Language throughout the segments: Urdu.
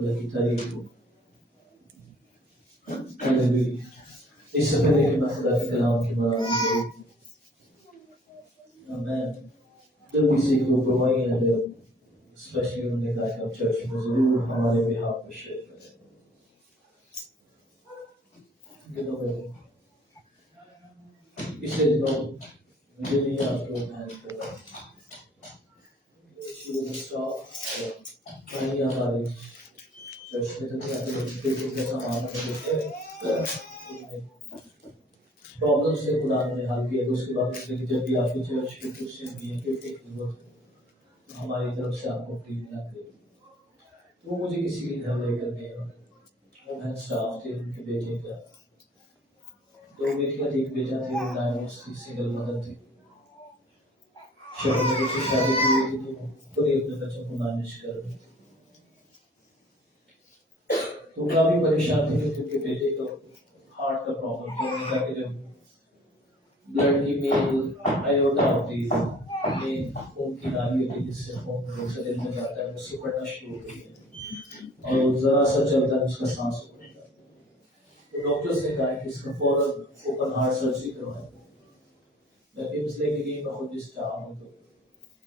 خدا کی تعریف ہو. اس سے پہلے کہ میں خدا کے کلام کی مرادی کروں، میں جب بھی سے کو پروائی ہے جو اسپیشلی انہوں نے کہا کہ آپ چرچ میں ضرور ہمارے بہاف پہ شیئر کریں. دنوں میں پچھلے دنوں مجھے نہیں آپ کو محنت کر رہا وہیں ہمارے چرچ میں تو آتے کا سامان پرابلم سے خدا نے حل کیا. تو اس کے بعد جب بھی آپ کی چرچ کے کرسچن بھی ہیں کہ ہماری طرف سے آپ کو پلیز نہ کرے. وہ مجھے کسی کے گھر لے کر گئے. وہ بہن صاحب تھے، ان کے بیٹے کا 2 بیٹیاں تھی، ایک بیٹا تھی، وہ ڈائیورس تھی، سنگل مدر تھی. شہر میں سے شادی کی ہوئی تھی تو خود ہی اپنے بچوں کو مینیج کر رہے تھے. تو کافی پریشان تھے کیونکہ بیٹے کو ہارٹ کا پرابلم تھا. انہوں نے کہا کہ جب بلڈ کی مین آئیوٹا ہوتی ہے، مین خون کی نالی ہوتی ہے جس سے خون دل میں جاتا ہے، اس سے پڑنا شروع ہو گئی ہے اور خدا سا چلتا ہے اس کا سانس ہوتا ہے. تو ڈاکٹرز نے کہا کہ اس کا فوراً اوپن ہارٹ سرجری کروائیں. میں پیمس لے کے گئی، میں خود اسٹاف ہوں تو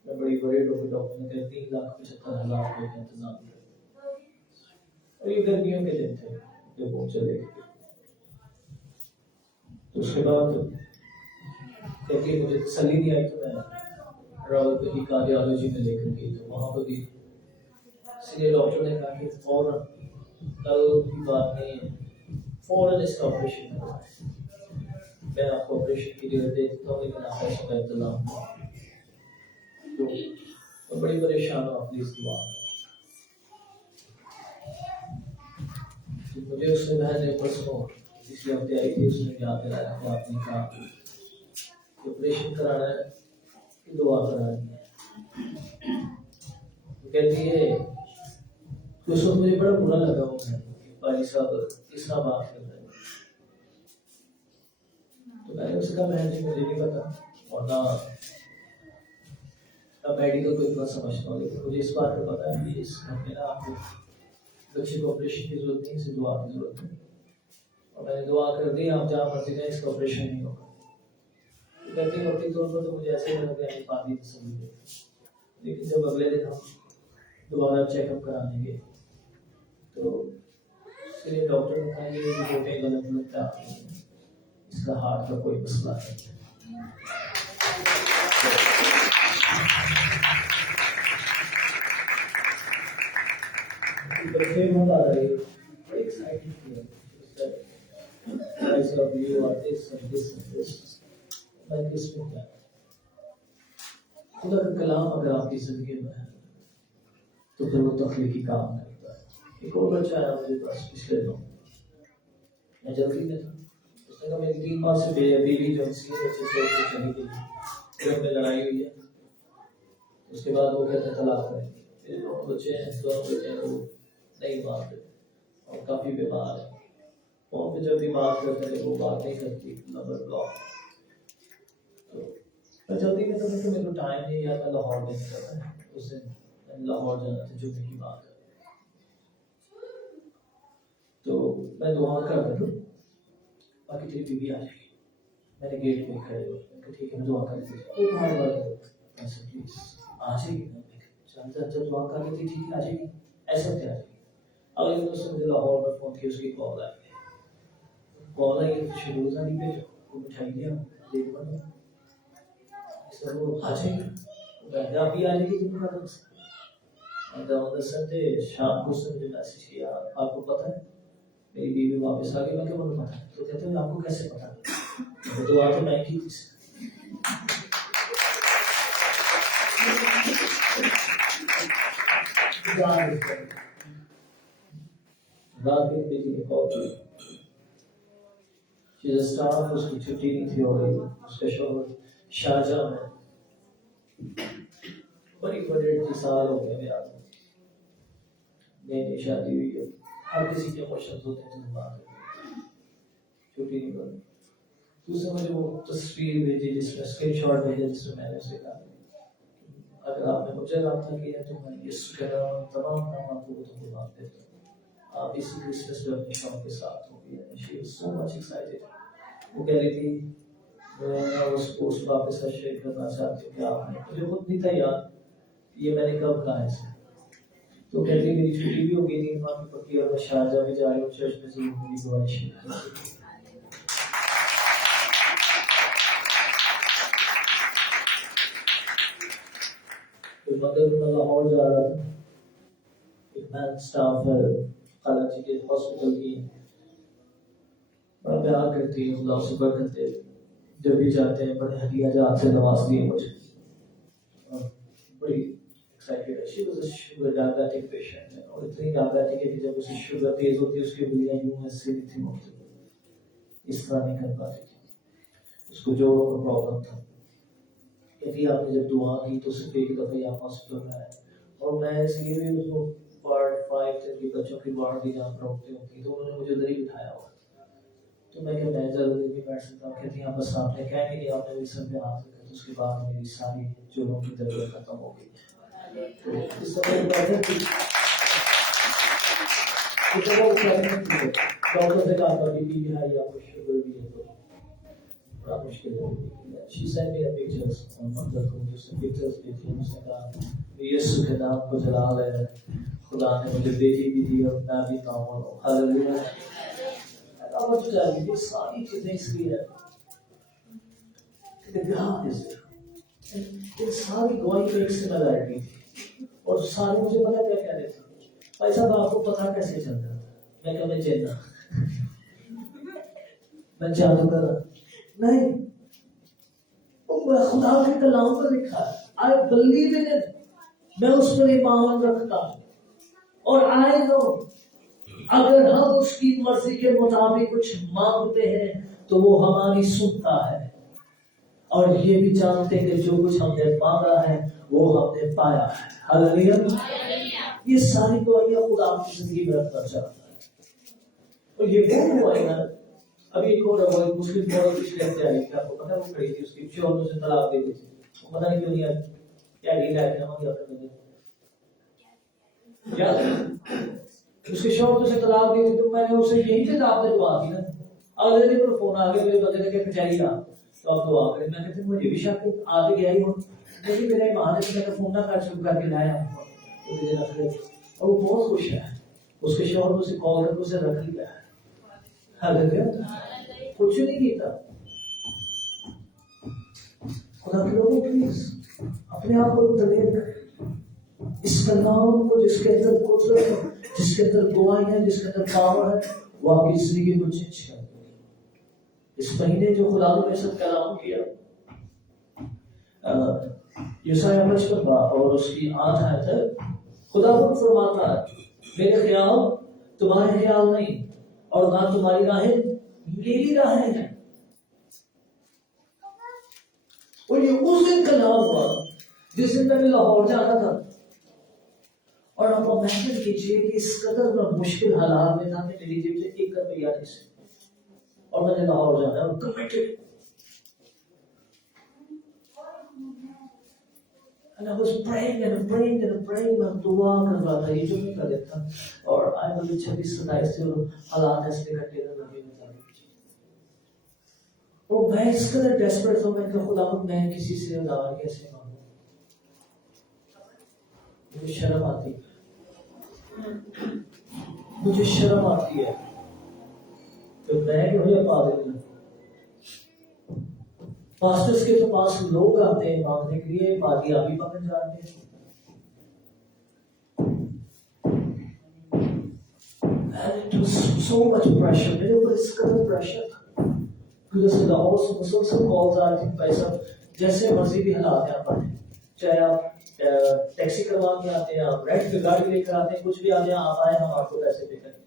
میں بڑی ورڈ ہو گئی. ڈاکٹر نے کہا 3,75,000 روپے کا انتظام کریں. اور یہ گرمیوں کے دن تھے جب وہ چلے گئے. تو اس کے بعد کہتے مجھے تسلی نہیں آئی تو میں راولپنڈی کارڈیالوجی میں لے کر گئی. تو وہاں پر بھی سینئر ڈاکٹر نے کہا کہ فوراً کل کی بات نہیں ہے، فوراً اس کا آپریشن کروائیں. میں آپ کو آپریشن کی ڈیٹ دے دیتا ہوں، لیکن آپریشن کا انتظام ہوا. تو میں بڑی پریشان ہوں، پلیز دعا کریں. مجھے اس سے بہن نے پرسوں اس ہفتے آئی تھی، اس نے یاد دلایا کہ آپ نے کہا کہ آپریشن کرانا ہے کہ دعا کرانی ہے. کہتی ہے اس وقت مجھے بڑا برا لگا ہوں کہ بھائی صاحب اس طرح بات کر رہے ہیں. تو میں نے اس کا بہن جی مجھے نہیں پتا اور نہ میڈیکل کو اتنا سمجھتا ہوں، لیکن مجھے اس بات کا پتا ہے کہ اس گھر میں نا آپ کو بچے کو آپریشن کی ضرورت نہیں، اسے دعا کی ضرورت ہے. اور میں نے دعا کر دی، آپ جہاں مرضی جائیں، اس کا آپریشن نہیں ہوگا. کہتی وقتی طور پر تو مجھے ایسے لگا کہ پانی تسلی دے. لیکن جب اگلے دن ہم دوبارہ چیک اپ کرانے گئے تو پھر ڈاکٹر نے کہا یہ رپورٹیں غلط لگتا ہے، اس کا ہارٹ کا کوئی مسئلہ نہیں ہے. پھر ہم آ رہے بڑے ایکسائٹڈ تھے. میں کس میں کیا خدا کا کلام اگر آپ کی زندگی میں ہے تو پھر وہ تخلیقی کام کرتا ہے. ایک اور بچہ آیا مجھے پاس پچھلے دنوں، میں جلدی میں تھا. اس نے کہا میری 3 ماہ سے بیوی جو سی ہے بچے سے چلی گئی، گھر میں لڑائی ہوئی ہے. اس کے بعد وہ کہتے ہیں طلاق کریں گے. پھر 2 بچے ہیں، 2 بچے ہیں وہ نہیں مانتے اور کافی بیمار ہے. فون پہ جب بھی بات کرتے ہیں وہ بات نہیں کرتی، نمبر بلاک. تو میں جلدی میں تو میرے کو ٹائم نہیں یار، میں لاہور میں نکل رہا. اس دن لاہور جانا تھا، جمعے کی بات ہے. تو میں دعا کر دوں باقی تیری بیوی آ جائے گی. میں نے گیٹ پہ کھڑے ہو ٹھیک ہے میں دعا کر دیتی ہوں. ایسا پلیز آ جائے گی. جب دعا کر لیتی ٹھیک ہے آ جائے گی، ایسا کیا آ جائے گی. اگلے دن اس نے مجھے لاہور میں فون کیا، اس کی کال آئی تو شیڈول نہیں بھیجو، وہ مٹھائی دیا دیکھ بنا سر وہ آ جائے گی. آپ ہی آ جائے گی. تم سنڈے شام کو اس نے مجھے میسج کیا آپ کو پتہ ہے میری بیوی واپس آ گئی. میں کہ مجھے پتہ ہے. تو کہتے ہیں آپ کو کیسے پتہ ہے؟ تو آتے میں کی تھی. رات کے بیٹی نے کال کی. She's a staff, اس کی چھٹی نہیں تھی ہو رہی. اس کا شوہر شارجہ میں بڑی بڑے 2 سال ہو گئے میرا نئی شادی ہوئی ہے. ہر کسی کے خوشحال ہوتے ہیں بات چھٹی نہیں کرتی. دوسرے مجھے وہ تصویر بھیجی جس میں اسکرین شاٹ بھیجا جس میں نے اسے کہا اگر آپ نے مجھے رابطہ کیا تو میں اس کے تمام کام آپ کو بات دیتا ہوں. آپ اسی کرسمس میں اپنے شوق کے ساتھ ہوگی. She was so much excited. وہ کہہ رہی تھی میں اس پوسٹ کو آپ کے ساتھ شیئر کرنا چاہتی ہوں کہ آپ نے مجھے خود نہیں تھا یاد یہ میں نے کب کہا ہے. تو کہتی ہے میری چھٹی بھی ہو گئی تھی وہاں کی پکی اور میں شارجہ بھی جا رہی ہوں چرچ میں ضرور میری دعائیں شیئر کرتی. مطلب میں لاہور جا رہا تھا. ایک مین اسٹاف ہے خالہ جی کے ہاسپٹل کی بڑا پیار کرتی ہے خدا سے برکت دے. جب بھی جاتے ہیں بڑے ہدیہ جات سے نوازتی ہے مجھے اور بڑی ایکسائٹیڈ ہے. She was a sugar diabetic patient ہے اور اتنی ڈائبیٹک ہے کہ جب اسے شوگر تیز ہوتی ہے اس کی بلیاں یوں ایسے نہیں تھی ہوتی اس طرح نہیں کر پاتی تھی. اس کو جوڑوں کا پرابلم تھا. کہتی آپ نے جب دعا کی تو صرف ایک دفعہ یہاں ہاسپٹل میں آئے اور میں اس لیے بھی اس کو وارڈ 5 تک کی بچوں کی وارڈ بھی جہاں پر ہوتی ہوتی تو انہوں نے مجھے ادھر ہی بٹھایا ہوا. تو میں کہ میں زیادہ دیر نہیں بیٹھ سکتا ہوں. کہتی ہیں بس آپ نے کہہ کہ آپ نے میری سر پہ ہاتھ رکھا تو اس کے بعد میری ساری جوڑوں کی درد ختم ہو گئی. تو اس طرح ڈاکٹر سے کہا تھا بی پی ہائی آپ کو شوگر بھی ہے تو بڑا مشکل ہے. She sent me the pictures on مطلب کو مجھے سے pictures دی تھی. اس نے کہا یسوع کے نام کو جلال ہے خدا نے مجھے بیٹی بھی دی اور میں بھی کامل ہوں. ہاللیلویا. اب جائے یہ ساری چیزیں اس لیے یہ ساری گواہی کی ایک سملرٹی تھی اور سارے مجھے پتا کیا کہہ رہے تھے بھائی صاحب آپ کو پتا کیسے چل رہا تھا. میں کہا میں چلنا میں جادو کر رہا نہیں خدا کے کلام پر لکھا ہے I believe in it. میں اس پر ایمان رکھتا ہوں اور I know اگر ہم اس کی مرضی کے مطابق کچھ مانگتے ہیں تو وہ ہماری سنتا ہے اور یہ بھی جانتے ہیں کہ جو کچھ ہم نے مانگا ہے وہ ہم نے پایا ہے. ہاللیلویا. یہ ساری دعائیں خدا کی زندگی میں رکھنا چاہتا ہے اور یہ وہ دعائیں ہیں. ابھی ایک اور وہ مسلم عورت پچھلے ہفتے آئی تھی آپ کو پتا وہ کھڑی تھی اس کی شوہر سے طلاق دے دی تھی. پتا نہیں کیوں نہیں آئی کیا ڈیل ہے کہ ہم کیا اس کے شوہر سے طلاق دی تھی. تو میں نے اسے یہی سے دعوت دعا کی نا. اگلے دن پر فون آ گیا میرے بندے نے کہ کچہری آ تو آپ دعا کریں. میں کہتے ہیں مجھے بھی شک آ کے گیا ہی ہوں لیکن میرا ایمان ہے کہ میں نے فون نہ کر چپ کر کے لایا اور وہ بہت خوش ہے. اس کے شوہر اسے کال کر کے اسے رکھ لیا ہے. کچھ نہیں کیتا. خدا کے لوگوں پلیز اپنے آپ کو دلیل کریں. اس کلام کو جس کے اندر قدرت ہے جس کے اندر گواہی ہے جس کے اندر پاور ہے وہ آپ کی زندگی کو چینج کر دے. اس مہینے جو خدا نے سب کلام کیا یسایہ 55 اور اس کی 8 آیت ہے. خدا خود فرماتا ہے میرے خیال تمہارے خیال نہیں اور نہ تمہاری راہیں میری راہیں ہیں. اور یہ اس دن کلام ہوا جس دن میں لاہور جانا تھا اور آپ امیجن کیجیے کہ اس قدر میں مشکل حالات میں تھا کہ میری جیب سے 1 روپیہ نہیں سے اور میں نے لاہور جانا ہے اور committed. And I was praying and praying and praying میں دعا کر رہا تھا یہ جو میں کر رہا تھا اور آئے مجھے 26-27 سے حالات ایسے کٹے رہے لگے میں اور میں اس قدر ڈیسپریٹ تھا. میں کہ خدا میں کسی سے ادھار کیسے مانگوں. مجھے شرم آتی مجھے شرم آتی ہے تو میں جو ہے پاگل ہوں. پاسٹرز کے تو پاس لوگ آتے ہیں مانگنے کے لیے بادی آبی پکڑ جاتے ہیں. And it was so much pressure. میرے اوپر اس قدر پریشر تھا کیونکہ لاہور سے مسلسل کالز آ رہی تھی بھائی صاحب جیسے مرضی بھی حالات ہیں آپ پڑھیں چاہے آپ ٹیکسی کروا کے آتے ہیں آپ رینٹ پہ گاڑی لے کر آتے ہیں کچھ بھی آتے ہیں آپ آئے ہم آپ کو پیسے پے کریں.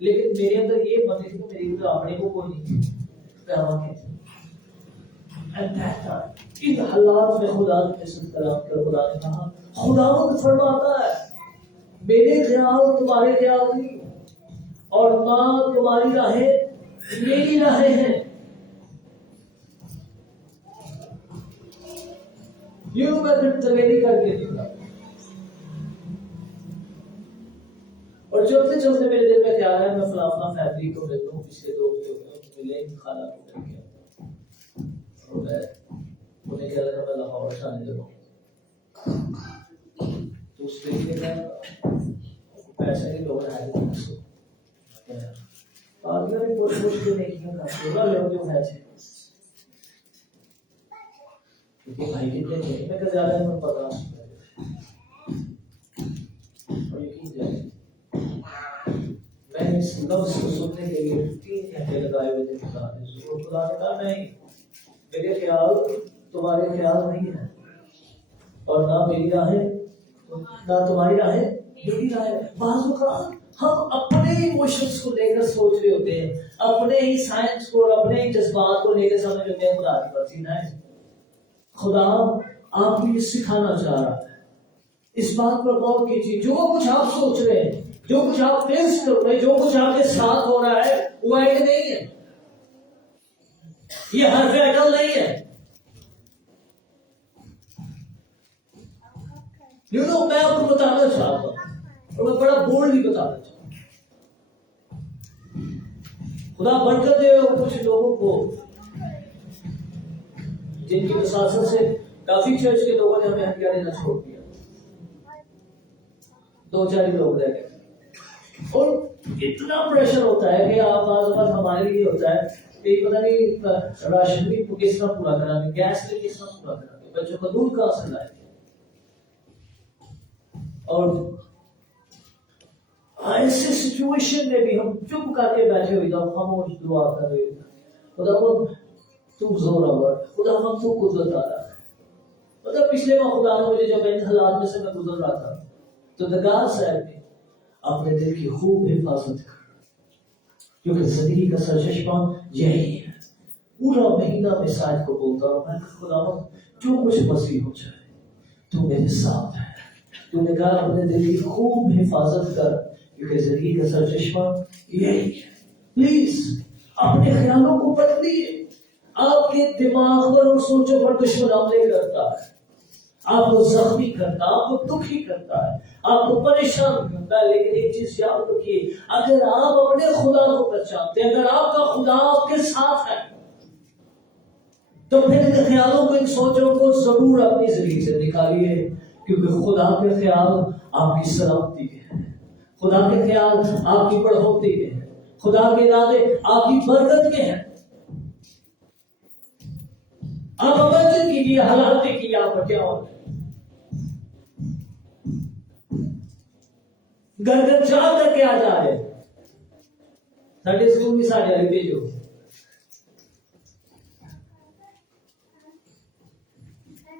لیکن میرے اندر یہ بندی تھی میری اندر اپنے کو کوئی نہیں تھی. ان حالات میں خدا نے قسم کلام کر خدا نے کہا خدا فرماتا ہے میرے خیال تمہارے خیال نہیں اور نہ تمہاری راہیں میری راہیں ہیں. یوں میں پھر تبیری کر کے دوں گا اور چلتے چلتے میرے دل میں خیال ہے میں فلاں فلاں فیملی کو مل لوں، پچھلے دوست ملے خالہ کو مل گیا اور میں انہیں کہہ رہا تھا میں لاہور سے آنے لگا تو اس کے لیے میں پیسے کے لوگ آئے پارٹیاں بھی پوچھ پوچھ کے نہیں کیا لوگ جو ہے کیونکہ بھائی کتنے تھے میں کہ زیادہ نہیں پتا اور یقین جائے میں اس لفظ کو سننے کے لیے 3 گھنٹے لگائے ہوئے تھے خدا نے کہا نہیں میرے خیال تمہارے خیال نہیں ہے اور نہ میری راہیں نہ تمہاری راہیں میری راہیں. بعض اوقات ہم اپنے ایموشنز کو لے کر سوچ رہے ہوتے ہیں، اپنے ہی سائنس کو اور اپنے ہی جذبات کو لے کر سمجھ ہوتے ہیں خدا کی مرضی نہ ہے. خدا آپ کو یہ سکھانا چاہ رہا ہے. اس بات پر غور کیجیے، جو کچھ آپ سوچ رہے ہیں، جو کچھ آپ فیس کر رہے ہیں، جو کچھ آپ کے ساتھ ہو رہا ہے وہ ایک نہیں ہے، یہ حرف عقل نہیں ہے. میں آپ کو بتانا چاہتا ہوں اور میں بڑا بولڈلی بتانا چاہتا ہوں. خدا برکت دے کچھ لوگوں کو جن کی وساطت سے کافی چرچ کے لوگوں نے ہمیں ہتھیار دینا چھوڑ دیا، 2-4 لوگ رہ گئے. اور اتنا پریشر ہوتا ہے کہ آپ بعض اوقات ہمارے لیے ہوتا ہے کہ پتہ نہیں راشن بھی کس طرح پورا کرا گے، گیس بھی کس طرح پورا کرا گے، بچوں کو دودھ کہاں سے لائیں گے. اور ایسے سچویشن میں بھی ہم چپ کر کے بیٹھے ہوئے تھے، خاموش دعا کر رہے تھے. خدا تو زور آور، خدا ہم تو قدرت آ رہا ہے. مطلب پچھلے ماہ خدا نے مجھے جب ان حالات میں سے میں گزر رہا تھا تو دگار صاحب نے اپنے دل کی خوب حفاظت کر، کیونکہ زندگی کا سرچشمہ یہی ہے. پورا مہینہ میں سائد کو بولتا ہوں میں خدا جو کچھ مرضی ہو جائے تو میرے ساتھ ہے. تو نے کہا اپنے دل کی خوب حفاظت کر کیونکہ زندگی کا سرچشمہ یہی ہے. پلیز اپنے خیالوں کو بدلیے. آپ کے دماغ پر اور سوچوں پر دشمن حملے کرتا ہے، آپ کو زخمی کرتا ہے، آپ کو دکھی کرتا ہے، آپ کو پریشان کرتا ہے. لیکن ایک چیز یاد رکھیے، اگر آپ اپنے خدا کو پہچانتے ہیں، اگر آپ کا خدا آپ کے ساتھ ہے تو پھر ان خیالوں کو، ان سوچوں کو ضرور اپنی زندگی سے نکالیے. کیونکہ خدا کے خیال آپ کی سلامتی کے ہیں، خدا کے خیال آپ کی بڑھوتی کے ہیں، خدا کے ارادے آپ کی برکت کے ہیں. آپ امیجن کیجیے حالات دیکھیے آپ کا کیا ہوتا ہے. گھر گھر جا کر کے آ جا رہے سارے اسکول میں سارے والی بھیجو.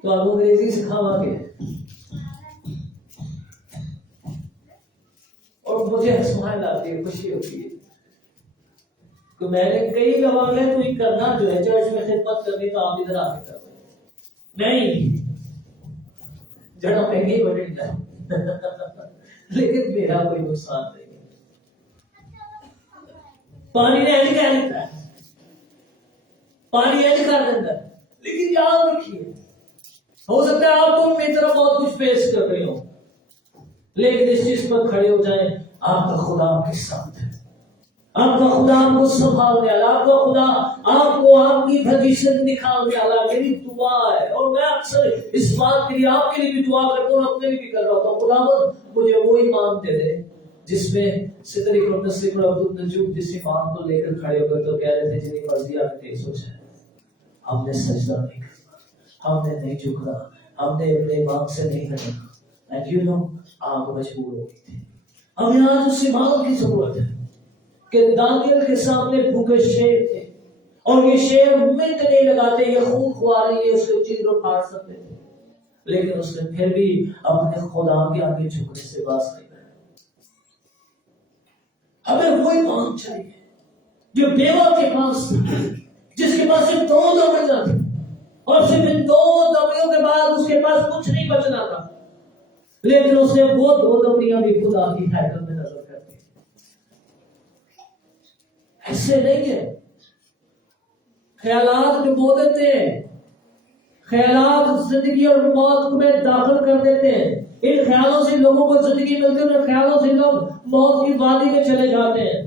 تو آپ انگریزی سکھاوا گے اور مجھے اسمائل آتی ہے، خوشی ہوتی ہے کہ میں نے کئی گواہ ہے تو یہ کرنا جو ہے چرچ میں خدمت کرنی تو آپ ادھر آ کے کر رہے نہیں جڑا مہنگی بڑھتا ہے لیکن میرا کوئی نقصان نہیں ہے. پانی نے ایج کہہ دیتا ہے، پانی ایج کر دیتا ہے. لیکن یاد رکھیے ہو سکتا ہے آپ کو میری طرف بہت کچھ فیس کر رہے ہو، لیکن اس چیز پر کھڑے ہو جائیں آپ کا خدا آپ کے ساتھ ہے. آپ کا خدا آپ کو سنبھالنے والا، آپ کا خدا آپ کو آپ کی پوزیشن دکھانے والا. میری دعا ہے اور میں اکثر اس بات کے لیے آپ کے لیے بھی دعا کرتا ہوں، اپنے لیے بھی کر رہا ہوں. خدا مجھے وہ ایمان دے دے جس میں صدر اور نصر اور عبد النجوم جس ایمان کو لے کر کھڑے ہو گئے تو کہہ رہے تھے جنہیں مرضی آپ نے سوچا ہے ہم نے سجدہ نہیں کرنا، ہم نے نہیں جھکنا، ہم نے اپنے ایمان سے نہیں ہٹنا. اینڈ یو نو آپ مجبور ہو گئی تھی. ہمیں آج اس ایمان کی ضرورت ہے کہ دانیل کے سامنے بھوکے شیر تھے اور یہ شیر منت نہیں لگاتے، یہ خون خوارے یہ اس کے چیر کو پھاڑ سکتے تھے، لیکن اس نے پھر بھی اپنے خدا کے آگے جھکنے سے باز نہیں کرا. ہمیں وہ ایمان چاہیے جو بیوہ کے پاس جس کے پاس صرف 2 دمڑیاں تھیں اور صرف ان 2 دمڑیوں کے بعد اس کے پاس کچھ نہیں بچنا تھا، لیکن اس نے وہ 2 دمڑیاں بھی خدا کی حیثیت میں نظر کر دی. ایسے نہیں ہے، خیالات ڈبو دیتے ہیں، خیالات زندگی اور موت میں داخل کر دیتے ہیں. ان خیالوں سے لوگوں کو زندگی ملتی ہے، ان خیالوں سے لوگ موت کی وادی میں چلے جاتے ہیں.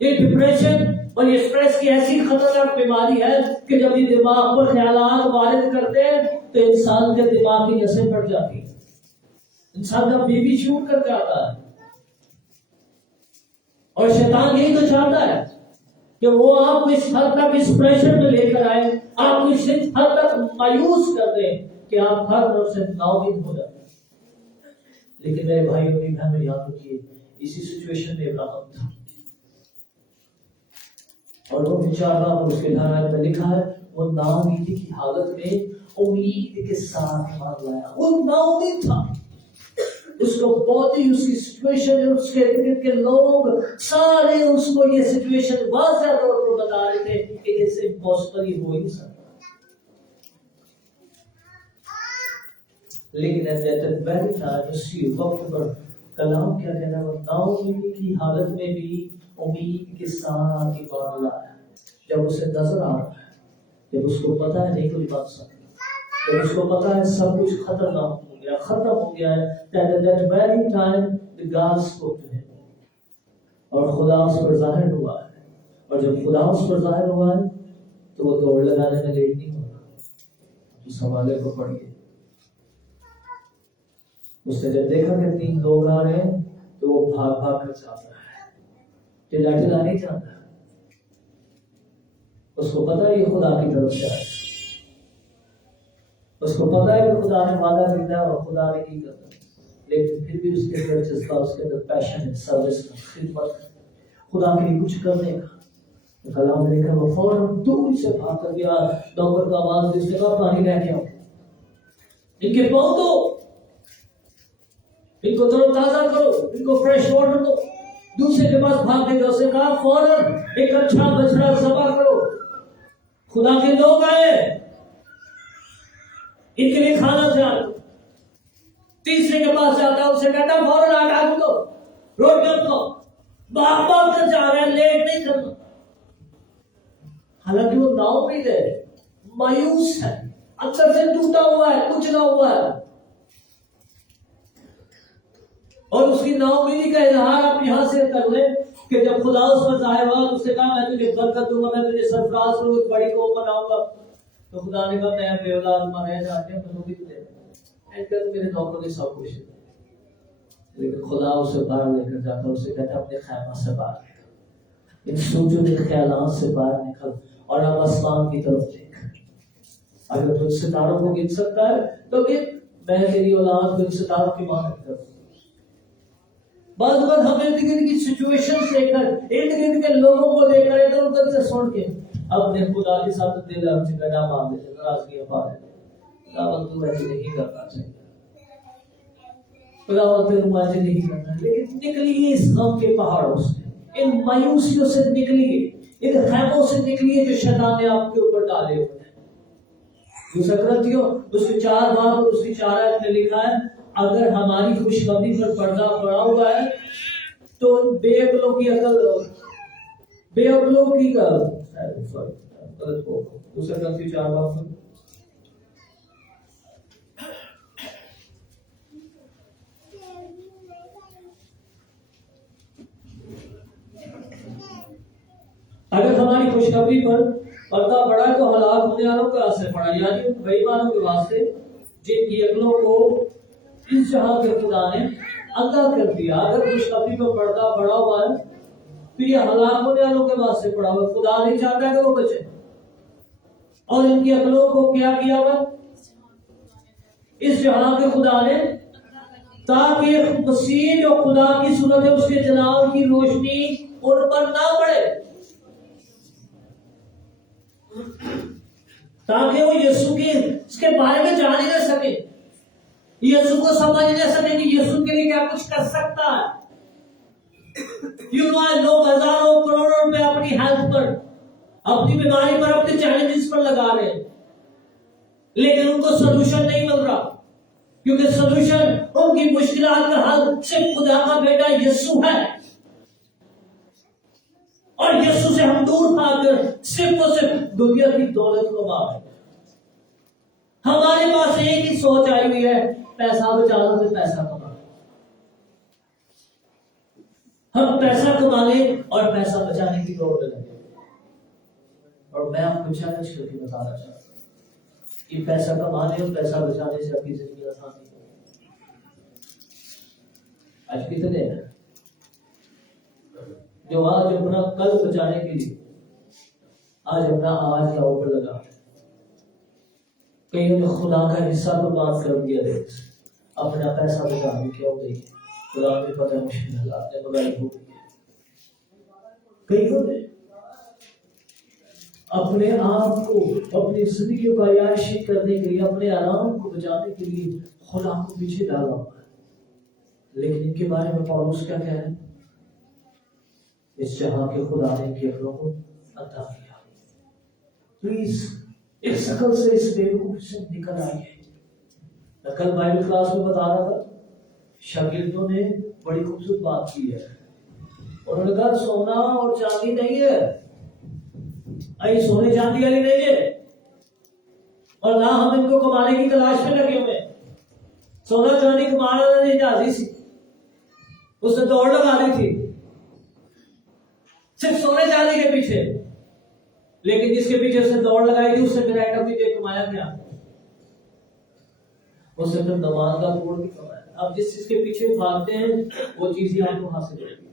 یہ ڈپریشن اور یہ اسٹریس کی ایسی خطرناک بیماری ہے کہ جب یہ دماغ پر خیالات وارد کرتے ہیں تو انسان کے دماغ کی نسیں پھٹ جاتی ہیں، انسان کا بی پی شوٹ کر کے آتا ہے. اور شیطان یہی تو چاہتا ہے کہ وہ آپ کو اس حد تک اس پریشر میں لے کر آئے، آپ کو اس حد تک مایوس کر دیں کہ آپ ہر طرف سے ناامید ہو جائیں. لیکن میرے بھائیوں اور بہنوں یاد رکھیے، اسی سچویشن میں ابراہیم تھا، اور وہ بیچارہ اس کے گھر میں لکھا ہے وہ ناامیدی کی حالت میں امید کے ساتھ ایمان لایا. وہ ناامید تھا، اس کو بہت ہی اس کی سچویشن، اس کے ارد کے لوگ سارے اس کو یہ سچویشن واضح طور پر بتا رہے تھے کہ اس سے امپاسبل ہی ہو ہی نہیں سکتا. لیکن اسی وقت پر کلام کیا کہنا ہے، وہ ناامیدی کی حالت میں بھی امید کے ساتھ ایمان لایا. جب اسے نظر آ رہا ہے، جب اس کو پتا ہے نہیں کوئی بن سکتا، جب اس کو پتا ہے سب کچھ خطرناک ہو گیا، ختم ہو گیا ہے، that very time the God spoke to him. اور خدا اس پر ظاہر ہوا ہے، اور جب خدا اس پر ظاہر ہوا ہے تو وہ دوڑ لگانے میں لیٹ نہیں ہوگا. اس حوالے کو پڑھیے. اس نے جب دیکھا کہ 3 لوگ آ رہے ہیں تو وہ بھاگ بھاگ کر جاتا ہے، ٹلا ٹلا نہیں جاتا. اس کو پتا ہے یہ خدا کی طرف سے آئے، اس کو پتا ہے کہ خدا نے وعدہ کیا اور خدا نے نہیں کرتا، لیکن پھر بھی اس کے اندر جذبہ، اس کے اندر پیشن ہے، سروس کا، خدمت، خدا کے لیے کچھ کرنے کا. کلام نے لکھا وہ فوراً دور سے بھاگ کر گیا. نوکر کا آواز اس نے کہا پانی لے کے آؤ، ان کے پاؤں دو، ان کو تر و تازہ کرو، ان کو فریش واٹر دو. دوسرے کے پاس بھاگ گیا، اس نے کہا فوراً ایک اچھا بچڑا ذبح کرو، خدا کے لوگ آئے، ان کے لیے کھانا تیار. تیسرے کے پاس جاتا ہے، اسے کہتا فوراً آٹا گوندو، روٹیاں پکاؤ. باغ باغ کر جا رہے ہیں، لیٹ نہیں کرنا. حالانکہ وہ ناامید ہے، مایوس ہے، اکثر سے ٹوٹا ہوا ہے، کچلا ہوا ہے. اور اس کی ناامیدی کا اظہار آپ یہاں سے کر لیں کہ جب خدا اس پر ظاہر ہوا، اس نے کہا میں تجھے برکت دوں گا، میں تجھے سرفراز کروں، ایک بڑی قوم بناؤں گا. تو خدا نے کہا میں بے اولاد مرے جاتے ہیں، تمہیں بھی دے دوں، میرے نوکر نے سب کچھ. لیکن خدا اسے باہر لے کر جاتا، اسے کہتا اپنے خیمہ سے باہر نکل، ان سوچوں کے خیالات سے باہر نکل اور اب آسمان کی طرف دیکھ. اگر تو ستاروں کو گن سکتا ہے تو گن، میں تیری اولاد کو ستاروں کی مانند کروں. بعض بار ہم ارد گرد کی سچویشن سے کر، ارد گرد کے لوگوں کو لے کر ادھر ادھر سے سن کے اپنے خدا کے ساتھ دل ہم سے گنا مان دیتے، ناراضگی پا لیتے. خداوند تو ایسے نہیں کرنا چاہیے، خداوند تو ایسے نہیں کرنا. لیکن نکلیے اس غم کے پہاڑوں سے، ان مایوسیوں سے نکلیے، ان خیموں سے نکلیے جو شیطان نے آپ کے اوپر ڈالے ہوئے ہیں. دوسرا کرنتھیوں اس کی 4 باب اور اس کی 4 آیت میں لکھا ہے اگر ہماری خوشخبری پر پردہ پڑا ہوا ہے تو بے عقلوں کی عقل، بے عقلوں کی دوسرا کرنتھیوں 4 باب میں اگر ہماری خوشخبری پر پردہ پڑا ہے تو ہلاک ہونے والوں کا اثر پڑا، یعنی بے ایمانوں کے واسطے جن کی عقلوں کو اس جہاں کے خدا نے اندھا کر دیا. اگر خوشخبری پر پردہ پڑا ہوا ہے تو یہ ہلاک ہونے والوں کے واسطے پڑا ہوا ہے. خدا نہیں چاہتا کہ وہ بچے، اور ان کی عقلوں کو کیا کیا ہوا اس جہاں کے خدا نے، تاکہ مسیح جو خدا کی صورت ہے اس کے جلال کی روشنی ان پر نہ پڑے، تاکہ وہ یسوع کی اس کے بارے میں جان ہی نہ سکے، یسوع کو سمجھ نہ سکے کہ یسوع کے لیے کیا کچھ کر سکتا ہے. لوگ ہزاروں کروڑوں روپے اپنی ہیلتھ پر، اپنی بیماری پر، اپنے چیلنجز پر لگا رہے ہیں، لیکن ان کو سولوشن نہیں مل رہا، کیونکہ سولوشن ان کی مشکلات کا حل صرف خدا کا بیٹا یسوع ہے. اور یسوع سے ہم دور بھاگ کر صرف اور صرف دنیا کی دولت کو مانگتے ہیں. ہمارے پاس ایک ہی سوچ آئی ہوئی ہے، پیسہ بچانا تو پیسہ کمانا. ہم پیسہ کمانے اور پیسہ بچانے کی دوڑ میں لگے. اور میں آپ کو چیلنج کر کے بتانا چاہتا ہوں کہ پیسہ کمانے اور پیسہ بچانے سے اپنی زندگی آسان نہیں ہوگی. آج کتنے ہیں جو آج اپنا کل بچانے کے لیے آج اپنا آج کا اوپر لگا، کئی نے خدا کا حصہ برباد کر دیا ہے، اپنا پیسہ بچانے کیوں گئی. خدا نے پتہ مشکل حالات نے بغیر ہو گئی. کئی نے اپنے آپ کو اپنی زندگی کو عیاشی کرنے کے لیے، اپنے آرام کو بچانے کے لیے خدا کو پیچھے ڈالا ہوا ہے. لیکن ان کے بارے میں پولس کیا کہہ رہے ہیں؟ اس جہاں کے خدا نے کی عقلوں کو عطا کیا. پلیز اس عقل سے، اس بیوقوفی سے نکل آئیے. میں کل بائبل کلاس میں بتا رہا تھا، شاگردوں نے بڑی خوبصورت بات کی ہے. انہوں نے کہا سونا اور چاندی نہیں ہے، سونے چاندی والی نہیں ہے، اور نہ ہم ان کو کمانے کی تلاش میں لگے ہوئے. سونا چاندی کمانا نہیں چاہتی سی، اس نے دوڑ لگا دی تھی صرف سونے چاندی کے پیچھے. لیکن جس کے پیچھے اس نے دوڑ لگائی تھی، اس نے پھر ایٹم بھی کمایا کیا؟ اس نے پھر نماز کا توڑ بھی کمایا. اب جس چیز کے پیچھے بھاگتے ہیں وہ چیز ہی آپ کو حاصل کرے گی.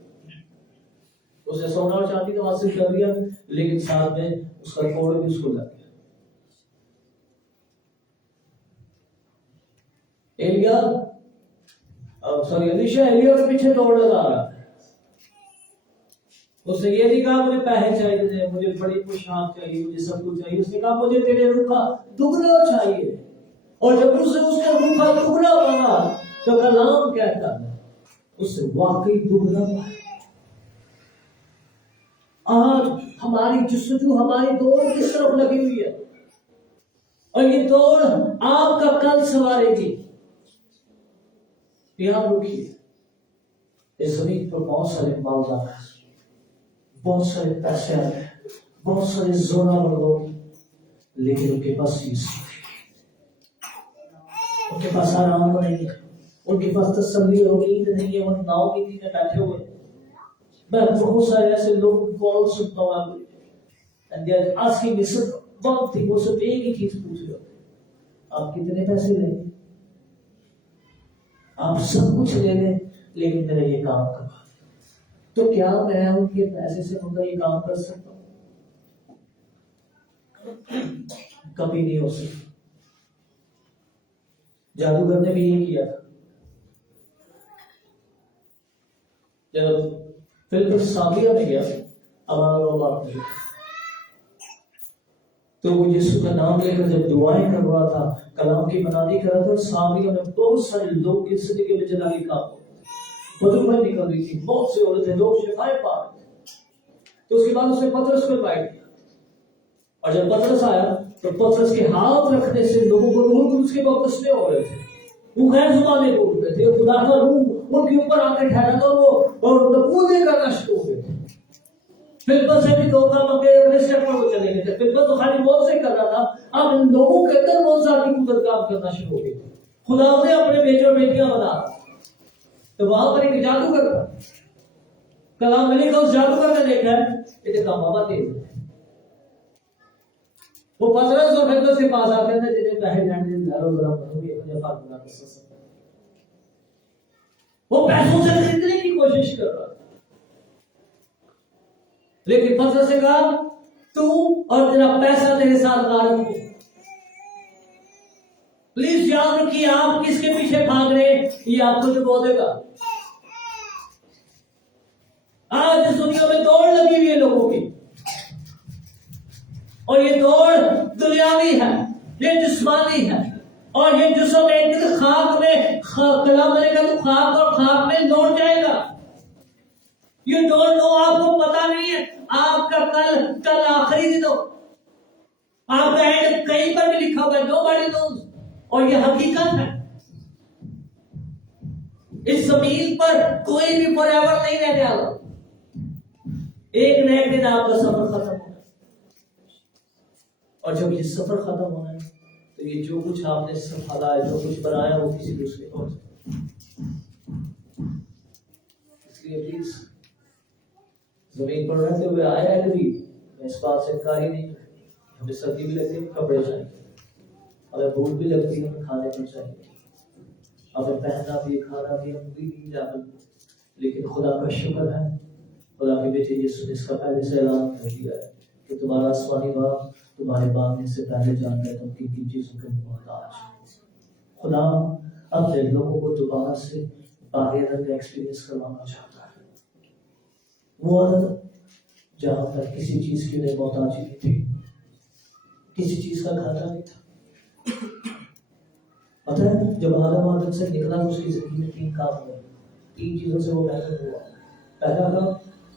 اس نے سونا اور چاندی کو حاصل کر لیا، لیکن ساتھ میں اس کا توڑ بھی اس کو لگ گیا. الیشا کے پیچھے دوڑ لگا رہا ہے. اس نے یہ نہیں کہا مجھے پیسے چاہیے، مجھے بڑی پوشاک چاہیے، مجھے سب کچھ چاہیے. اس نے کہا مجھے تیرے روح کا دگنا چاہیے. اور جب اس نے اس کا روح کا دگنا مانگا تو کلام کہتا ہے اس سے واقعی دگنا پایا. آج ہماری جستجو، ہماری دوڑ کس طرف لگی ہوئی ہے، اور یہ دوڑ آپ کا کل سنوارے گی. یہاں رکیے. اس زمین پر بہت سارے مالدار ہیں، بہت سارے پیسے ہیں، بہت سارے زورور لوگ، لیکن ان کے پاس ان کے پاس آرام نہیں ہے، ان کے پاس تسلی اور امید نہیں ہے. وہ ناؤ کی نیند میں بیٹھے ہوئے. میں بہت سارے ایسے لوگ کال سنتا ہوں and they are asking me one thing، وہ صرف ایک ہی چیز پوچھ رہے ہوتے ہیں، آپ کتنے پیسے لیں گے؟ آپ سب کچھ لے لیں لیکن میرا یہ کام کروا. تو کیا میں ان کے پیسے سے ان کا یہ کام کر سکتا ہوں؟ کبھی نہیں ہو سکتا. جادوگر نے بھی یہ کیا تھا. جب فلپس سامریہ میں گیا، تو وہ یسوع کا نام لے کر جب دعائیں کر رہا تھا، کلام کی منادی کر رہا تھا، سامریہ میں بہت سارے لوگ کی زندگی میں جلالی کام ہو، بدبوئیں نکل رہی تھی، بہت سے عورتیں، لوگ شفائیں پا رہے تھے. تو اس کے بعد اس نے پطرس کو انوائٹ کیا، اور جب پطرس آیا تو پطرس کے ہاتھ رکھنے سے لوگوں کو روح القدس کے بپتسمے ہو رہے تھے. وہ غیر زبانیں بول رہے تھے، خدا کا روح ان کے اوپر آ کے ٹھہرا تھا، اور نبوتیں کرنا شروع ہو گئے تھے. فلپس سے بھی دھوکہ منگے، اگلے اسٹیپ پر وہ چلے گئے تھے. فلپس تو خالی موت سے کر رہا تھا، اب ان لوگوں کے اندر موت ذاتی قدرت کام کرنا شروع ہو گئی. خدا انہیں اپنے بیٹے اور بیٹیاں بنا رہا. تو وہاں پر ایک جادوگر تھا. کلام میں لکھا اس جادوگر نے دیکھا ہے یہ دیکھا بابا تیز ہے. وہ پطرس اور فلپس کے پاس آتے ہیں جنہیں پیسے جانتے ہیں، ذرا ذرا بنوگی اپنے فارمولا کر سکتے. وہ پیسوں سے خریدنے کی کوشش کر رہا تھا، لیکن پطرس نے کہا تو اور تیرا پیسہ تیرے ساتھ غارت ہو. پلیز یاد رکھیے، آپ کس کے پیچھے بھاگ رہے ہیں یہ آپ کو ڈبو دے گا. آج اس دنیا میں دوڑ لگی ہوئی ہے لوگوں کی، اور یہ دوڑ دنیاوی ہے، یہ جسمانی ہے، اور یہ جسم ایک دن خاک میں کلام نے کہا تو خاک اور خاک میں لوٹ جائے گا. یہ دوڑ لو، آپ کو پتا نہیں ہے آپ کا کل آخری دن ہو. آپ کا اینڈ کہیں پر بھی لکھا ہوا ہے، nobody knows، اور یہ حقیقت ہے. اس زمین پر کوئی بھی فار ایور نہیں رہنے والا. ایک نہ ایک دن آپ کا سفر ختم ہونا ہے، اور جب یہ سفر ختم ہونا ہے تو یہ جو کچھ آپ نے سنبھالا ہے، جو کچھ بنایا، وہ کسی دوسرے کو، اس لیے پلیز زمین پر رہتے ہوئے آیا ہے کبھی، میں اس بات سے انکار ہی نہیں کرتی، ہمیں سردی بھی لگتی ہے، کپڑے چاہیے، ہمیں بھوک بھی لگتی ہے، ہمیں کھانے کو چاہیے، ہمیں پہننا بھی، کھانا بھی، ہم بھی نہیں جاتے، لیکن خدا کا شکر ہے، خدا کے بیٹے یسوع نے اس کا پہلے سے اعلان کر دیا ہے کہ تمہارا آسمانی باپ تمہارے مانگنے سے پہلے جانتا ہے تم کن کن چیزوں کے محتاج ہو۔ خدا اپنے لوگوں کو دوبارہ سے باغ عدن کا ایکسپیرینس کروانا چاہتا ہے، وہ عدن جہاں پر کسی چیز کی انہیں محتاجی نہیں تھی، کسی چیز کا گھاٹا نہیں تھا۔ پتہ ہے جب آدم عدن سے نکلا تو اس کی زندگی میں 3 کام ہوئے، 3 چیزوں سے وہ محروم ہوا۔ پہلا کام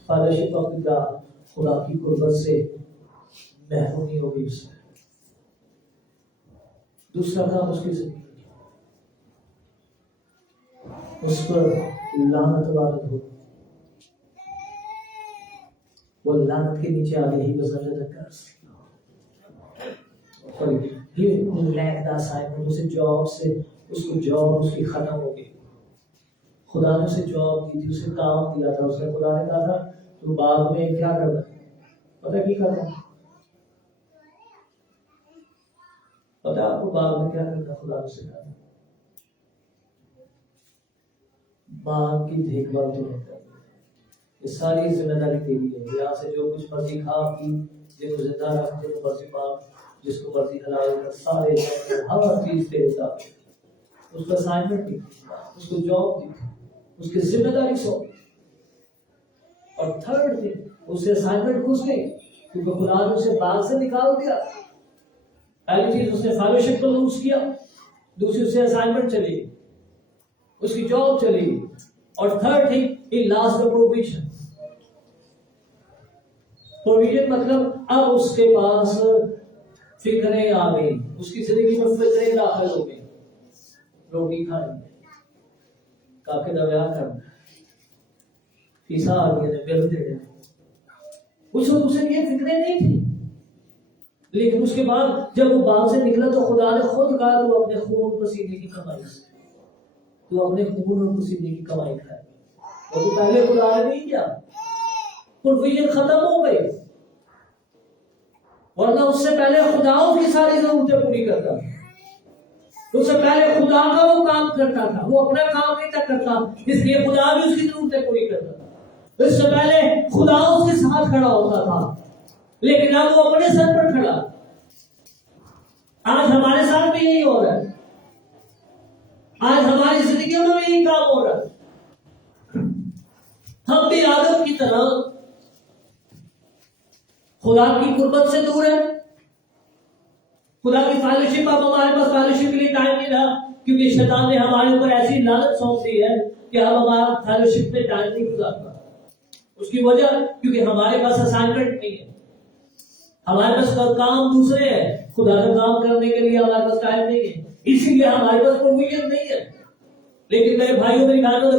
فیلوشپ آف گاڈ، خدا کی قربت سے محرومی ہو گئی اس میں۔ دوسرا کام اس کی زندگی اس پر لعنت وارد ہو، وہ لعنت کے نیچے آ گئی، وہ ذلت کرس یہ لیک دا اسائنمنٹ، اسے جاب سے اس کو جاب اس کی ختم ہو گئی۔ خدا نے اسے جاب دی تھی، اسے کام دیا تھا، اس نے خدا نے کہا تھا تو بعد میں کیا کرنا ہے، پتہ کی کرنا ہے، پتہ آپ کو بعد میں کیا کرنا، خدا نے اسے کہا ماں کی دیکھ بھال تو نہیں کرنا، یہ ساری ذمہ داری تیری ہے، یہاں سے جو کچھ مرضی کھا کی، جن کو زندہ رکھ، جن کو مرضی ماں، جس کو مرضی حلال کر، سارے ہر چیز تیرے ساتھ۔ اس کو اسائنمنٹ دی، اس کو جاب دی، اس کی ذمہ داری سونپی۔ اور تھرڈ تھنگ، اسے اسائنمنٹ گھس گئی کیونکہ خدا نے اسے باغ سے نکال دیا۔ پہلی چیز اس نے فیلوشپ کو لوز کیا، دوسری اسے اسائنمنٹ چلی، اس کی جاب چلی، اور third thing he last the provision. Provision مطلب اب اس کے پاس فکریں آ گئی، اس کی زندگی میں فکریں داخل ہو گئی، روٹی کھانی، کاکے دا بیاہ کرنا، فیسا آ گیا، بل دینا، اس وقت اسے یہ فکریں نہیں تھی۔ لیکن اس کے بعد جب وہ باغ سے نکلا تو خدا نے خود کہا تو اپنے خون پسینے کی کمائی سے، تو اپنے خون اور پسینے کی کمائی کھائے، اور تو پہلے خدا نے نہیں کیا، پروویژن ختم ہو گئی، ورنہ اس سے پہلے خدا اس کی ساری ضرورتیں پوری کرتا تھا، اس سے پہلے خدا کا وہ کام کرتا تھا، وہ اپنا کام نہیں تھا کرتا، اس لیے خدا بھی اس کی ضرورتیں پوری کرتا تھا۔ اس سے پہلے خدا اس کے ساتھ کھڑا ہوتا تھا، لیکن اب وہ اپنے سر پر کھڑا۔ آج ہمارے ساتھ بھی یہی ہو رہا ہے، آج ہماری زندگیوں میں بھی یہی کام ہو رہا ہے۔ ہم بھی آدم کی طرح خدا کی قربت سے دور ہے، خدا کی فیلوشپ، اب ہمارے پاس فیلوشپ کے لیے ٹائم نہیں رہا، کیونکہ شیطان نے ہمارے اوپر ایسی لعنت سونپ دی ہے کہ ہم ہمارا فیلوشپ میں ٹائم نہیں گزارتا۔ اس کی وجہ کیونکہ ہمارے پاس اسائنمنٹ نہیں ہے، ہمارے پاس کام دوسرے ہیں، خدا کا کام کرنے کے لیے ہمارے پاس ٹائم نہیں ہے، اسی لیے ہمارے پاس پروویژن نہیں ہے۔ لیکن میرے بھائیوں میری بہنوں،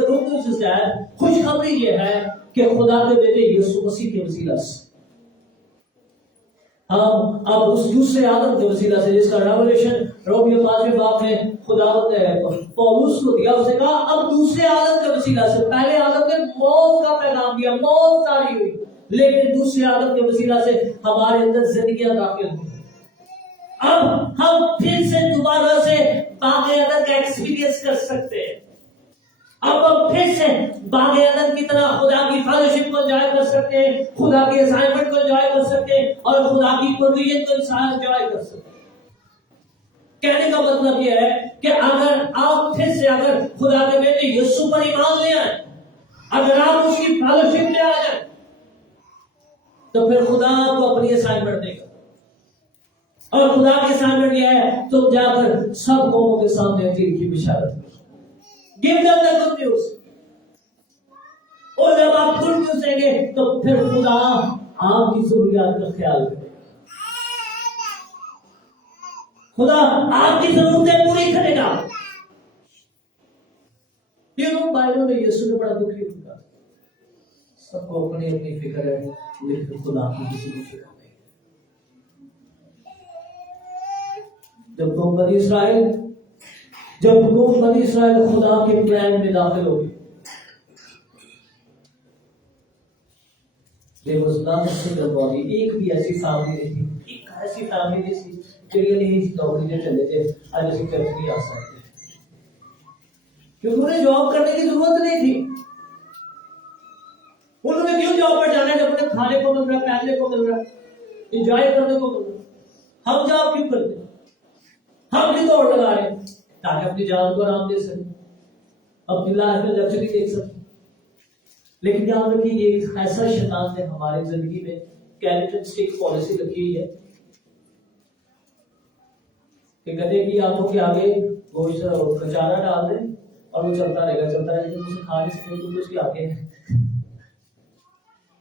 خوشخبری یہ ہے کہ خدا کے بیٹے یسوع مسیح کے وسیلہ سے ہم اب اس دوسرے آدم کے وسیلہ سے، جس کا ریولیشن رومیو 5 باب میں خداوند نے پولس کو دیا، اس نے کہا اب دوسرے آدم کے وسیلہ سے، پہلے آدم نے موت کا پیغام دیا، موت جاری ہوئی، لیکن دوسرے آدم کے وسیلہ سے ہمارے اندر زندگیاں داخل ہوئی۔ اب ہم پھر سے دوبارہ سے باغ عدن کا ایکسپیرینس کر سکتے ہیں، اب ہم پھر سے باغ عدن کی طرح خدا کی فیلوشپ کو انجوائے کر سکتے ہیں، خدا کے اسائنمنٹ کو انجوائے کر سکتے ہیں، اور خدا کی پروویژن کو انجوائے کر سکتے ہیں۔ کہنے کا مطلب یہ ہے کہ اگر آپ پھر سے اگر خدا کے بیٹے یسوع پر ایمان لے آئیں، اگر آپ اس کی فیلوشپ میں آ جائیں، تو پھر خدا کو اپنی اسائنمنٹ دے گا، اور خدا کی اسائنمنٹ یہ ہے تم جا کر سب قوموں کے سامنے انجیل کی بشارت کرو، give them the good news۔ اور جب آپ گڈ نیوز دیں گے تو پھر خدا آپ کی ضروریات کا خیال کرے گا، خدا آپ کی ضرورتیں پوری کرے گا۔ بائبل میں یسوع نے بڑا دکھی ہوتا، سب کو اپنی اپنی فکر ہے، لیکن خدا کی کسی کو فکر نہیں۔ جب قوم بنی اسرائیل خدا کے پلان میں داخل ہو گئی. There was not a single body. ایک بھی ایسی فیملی نہیں تھی. ایک ایسی فیملی نہیں تھی کہ یہ نہیں نوکری سے چلے تھے آج ایسی چرچ نہیں آ سکتے کیونکہ انہیں جاب کرنے کی ضرورت نہیں تھی. انہوں نے کیوں جاب پر جانا ہے جب انہیں کھانے کو مل رہا ہے, پہننے کو مل رہا ہے, انجوائے کرنے کو مل رہا ہے؟ ہم جاب کیوں کرتے ہیں؟ ہم بھی دوڑ لگا رہے ہیں تاکہ اپنی جان کو آرام دے سکیں, اپنی لائف میں لگژری دیکھ سکیں. لیکن یاد رکھیے یہ ایک ایسا شیطان نے ہماری زندگی میں کیریٹ اسٹک پالیسی رکھی ہوئی ہے کہ گدھے کی آنکھوں کے آگے گوشت کچارا ڈال دیں اور وہ چلتا رہے گا, لیکن اسے کھا نہیں سکے کیونکہ اس کے آگے ہے.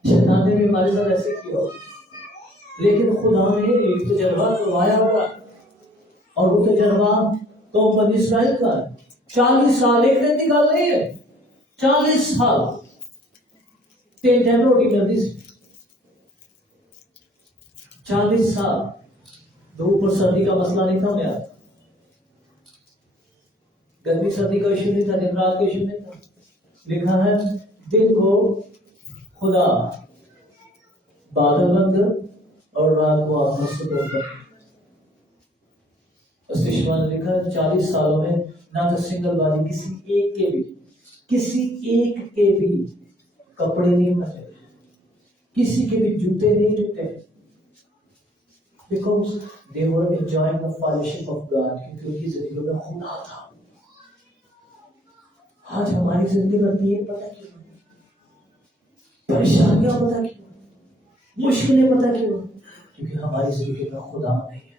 شیطان نے بھی ہمارے ساتھ ایسے کیا ہو. لیکن خدا نے ایک تجربہ کروایا ہوا اور وہ تجربہ قوم بنی اسرائیل کا ہے. 40 سال, ایک دن کی گل نہیں ہے, 40 سال 3 ٹائم روٹی ملتی سی. 40 سال دھوپ اور سردی کا مسئلہ نہیں تھا انہیں آتا. گرمی سردی کا ایشو نہیں تھا, دن رات کا ایشو نہیں تھا. لکھا ہے دن کو خدا بادل بند اور رات کو آسمان سے دو پر. استشفا نے لکھا ہے 40 سالوں میں نہ تو سنگل بادی کسی ایک کے بھی کپڑے نہیں پھٹے, کسی کے بھی جوتے نہیں ٹوٹے. Because they were enjoying the fellowship of God. کیونکہ ان کی زندگی میں خدا تھا. آج ہماری زندگی میں دین پتہ کیوں, پریشانیاں پتہ کیوں, مشکلیں پتہ کیوں, کیونکہ ہماری زندگی میں خدا نہیں ہے.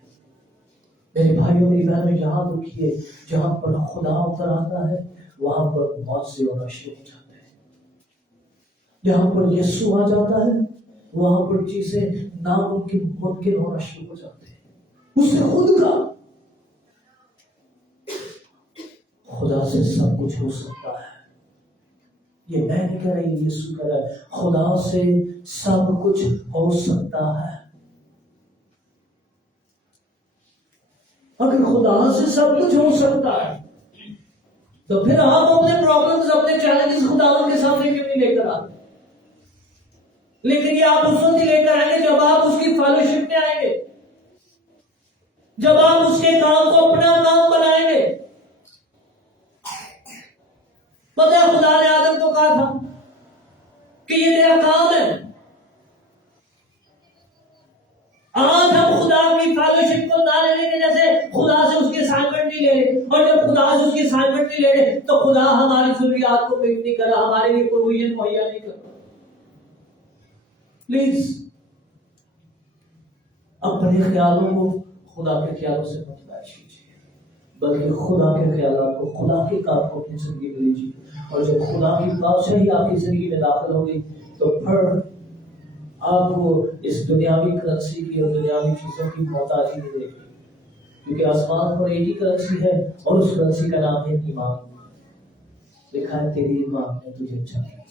میرے بھائیوں میری بہنوں, یہاں رکیے, جہاں پر خدا اتر آتا ہے وہاں پر موت سے ہونا شروع ہو جاتا ہے. جہاں پر یسوع آ جاتا ہے وہاں پر چیزیں ممکن ہونا شروع ہو جاتے ہیں. اس نے خود کا خدا سے سب کچھ ہو سکتا ہے. یہ میں نہیں کہہ رہی, یسوع کہہ رہا ہے خدا سے سب کچھ ہو سکتا ہے. اگر خدا سے سب کچھ ہو سکتا ہے تو پھر آپ اپنے پرابلمز, اپنے چیلنجز خدا کے سامنے کیوں نہیں لے کر آتے؟ لیکن یہ آپ اس وقت لے کر آئیں گے جب آپ اس کی فیلوشپ میں آئیں گے, جب آپ اس کے کام کو اپنا کام بنائیں گے. پتہ ہے خدا نے آدم کو کہا تھا کہ یہ تیرا کام ہے. آج ہم خدا کی فیلوشپ کو نہ لینے کی وجہ سے خدا سے اس کی اسائنمنٹ نہیں لے رہے, اور جب خدا سے اس کی اسائنمنٹ نہیں لے رہے تو خدا ہماری ضروریات کو پیش نہیں کر رہا, ہمارے لیے پروویژن مہیا نہیں کر رہا. پلیز اپنے خیالوں کو خدا کے خیالوں سے مت میچ کیجیے, بلکہ خدا کے خیالات کو, خدا کے کام کو اپنی زندگی میں لیجیے. اور جب خدا کی بادشاہی آپ کی زندگی میں داخل ہوگی تو پھر آپ کو اس دنیاوی کرنسی کی اور دنیاوی چیزوں کی محتاجی نہیں رہے گی, کیونکہ آسمان پر ایک ہی کرنسی ہے اور اس کرنسی کا نام ہے ایمان. لکھا ہے تیری ایمان نے تجھے اچھا کیا,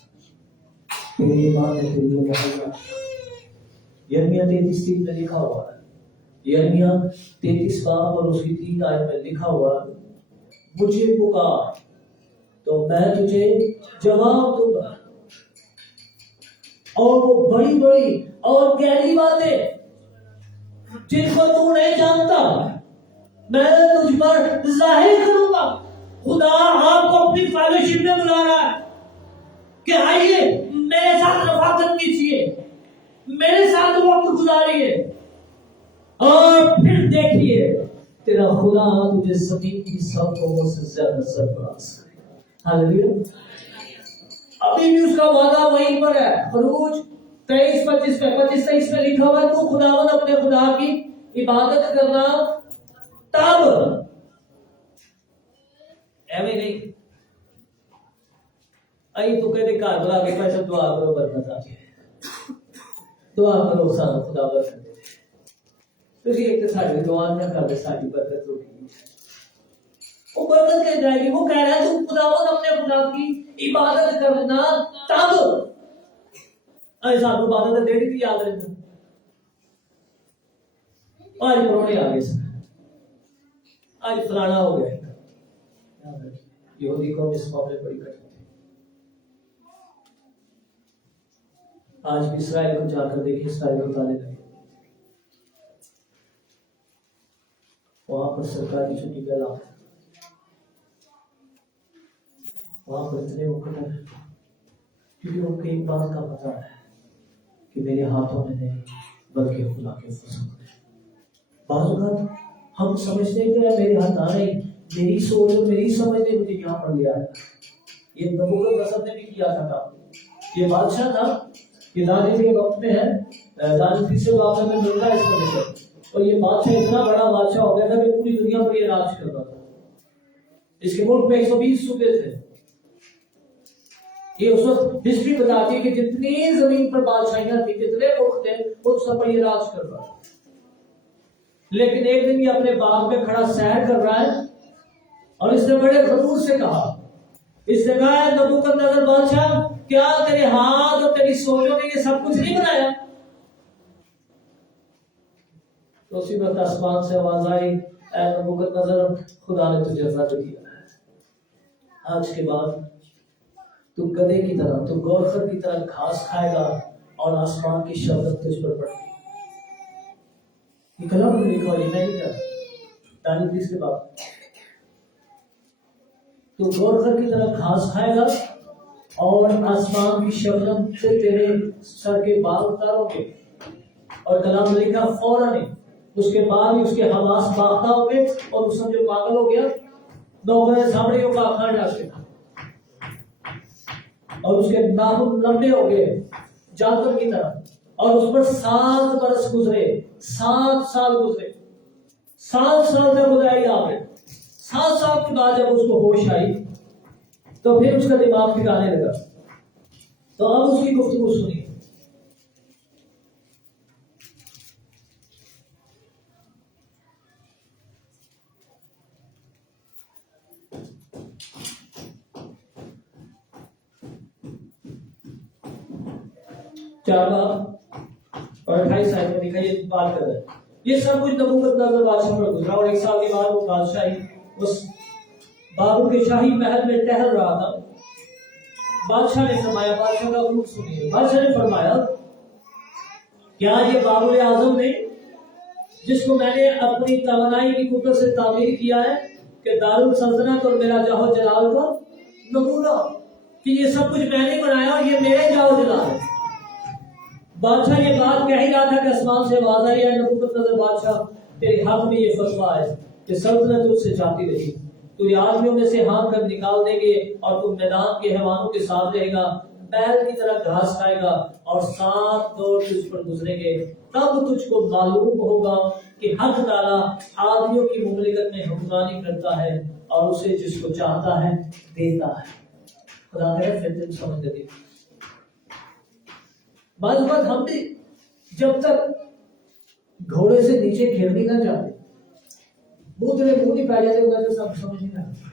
تیری ایمان نے تجھے مہیا. یرمیا 33:3 میں لکھا ہوا ہے, یرمیا 33 باب اور اس کی 3 آیت میں لکھا ہوا ہے, مجھے پکار تو میں تجھے جواب دوں گا, اور وہ بڑی بڑی اور گہری باتیں جن کو تو نہیں جانتا میں تجھ پر ظاہر کروں گا. خدا آپ کو اپنی فیلوشپ میں بلا رہا ہے کہ آئیے میرے ساتھ رفاقت کیجیے, میرے ساتھ وقت گزاریے, اور پھر دیکھیے تیرا خدا تجھے زمین کی سب قوموں سے زیادہ سرفراز کرے گا. ہاللیلویا. ابھی بھی اس کا وعدہ وہیں پر ہے. خروج 23-25 میں لکھا ہوا ہے تو خداوند اپنے خدا کی عبادت کرنا تب ایویں نہیں آئی تو کہتے گھر بلا کے پیسے دعا کرو برکت آ جائے, دعا کرو سانو خدا برکت دے. تسی ایک ساڈی دعا نہ کرے ساڈی برکت روکی, وہ برکت کے جائے گی. وہ کہہ رہا ہے تو خداوند اپنے خدا کی عبادت کرنا تب. اے سانو عبادت دے دی یاد رکھنا. آج پرونے آ گئے سن, آج فلانا ہو گیا. یہودی قوم اس معاملے پر اکٹھی تھی. آج بھی اسرائیل کو جا کر دیکھیں، اسرائیل کو تانے لگے. وہاں پر سرکاری چھٹی کا اعلان، وہاں پر اتنے مقرر ہیں کیونکہ ان کو ایک بات کا پتہ ہے کہ میرے ہاتھوں میں نہیں بلکہ خدا کے فضل میں. بعض اوقات ہم سمجھتے کہ میرے ہاتھ آ نہیں، میری سوچ اور میری سمجھ نے مجھے یہاں پر لیا ہے. یہ نبوکدنصر نے بھی کیا تھا کام. یہ بادشاہ تھا، یہ دانیل کے وقت میں ہے، دانیل تیسرے باب میں ملتا ہے اس کا ذکر. اور یہ بادشاہ اتنا بڑا بادشاہ ہو گیا تھا کہ پوری دنیا پر یہ راج کرتا تھا. اس کے ملک میں 120 صوبے تھے. یہ اس وقت ہسٹری بتاتی ہے کہ جتنی زمین پر بادشاہیاں تھیں، جتنے ملک تھے، ان سب پر یہ راج کر رہا ہے. لیکن ایک دن یہ اپنے باغ میں کھڑا سیر کر رہا ہے اور اس نے بڑے غرور سے کہا، اس نے کہا نبوکدنصر بادشاہ، کیا تیرے ہاتھ اور تیری سوچوں نے یہ سب کچھ نہیں بنایا؟ تو اسی وقت آسمان سے آواز آئی، اے نبوکدنصر، خدا نے تجھے رد کیا ہے. آج کے بعد تو گدھے کی طرح، تو گورخر کی طرح گھاس کھائے گا اور آسمان کی شبنم تجھ پر پڑے گی. یہ کلام میں لکھا، یہ میں نہیں کہا، دانیل 30 کے بعد تو گورخر کی طرح گھاس کھائے گا اور آسمان کی شبنم سے تیرے سر کے بال اتارو گے. اور کلام میں لکھا فوراً اس کے بعد ہی اس کے حواس باختہ ہو گئے اور اس جو پاگل ہو گیا، نوکر سامنے کا کھان ڈالتے اور اس کے ناخن لمبے ہو گئے جانور کی طرح. اور اس پر 7 برس گزرے، 7 سال گزرے، 7 سال تک گزرائی آپ نے. 7 سال کے بعد جب اس کو ہوش آئی تو پھر اس کا دماغ ٹھکانے لگا. تو اب اس کی گفتگو سنی. چار باب اور 28 آیت میں لکھا، یہ بات کر رہا ہے یہ سب کچھ نبوکدنصر بادشاہ پر گزرا. اور 1 سال کے بعد وہ بادشاہی اس بابل کے شاہی محل میں ٹہل رہا تھا. بادشاہ نے فرمایا، بادشاہ کا حکم سنیے، بادشاہ نے فرمایا، کیا یہ بابل اعظم نہیں جس کو میں نے اپنی توانائی کی قدرت سے تعمیر کیا ہے کہ دارالسلطنت اور میرا جاہو جلال کا نمونہ، کہ یہ سب کچھ میں نے بنایا اور یہ میرے جاہو جلال ہے. بادشاہ یہ بات کہہ ہی رہا تھا کہ آسمان سے آواز آئی، اے نبوکدنصر بادشاہ، تیرے حق میں یہ فتویٰ ہے کہ سلطنت تجھ سے جاتی رہی، تجھے آدمیوں میں سے ہانک کر نکال دیں گے اور تم میدان کے حیوانوں کے ساتھ رہے گا، بیل کی طرح گھاس کھائے گا اور 7 دور تجھ پر گزریں گے. تب تجھ کو معلوم ہوگا کہ حق تعالیٰ آدمیوں کی مملکت میں حکمرانی کرتا ہے اور اسے جس کو چاہتا ہے دیتا ہے. خدا کرے پھر تم سمجھ گئے. بعض بات ہم بھی جب تک گھوڑے سے نیچے گرنے نہ جاتے، منہ نہیں پہ جاتے ہوگا تو سب سمجھ نہیں آتا.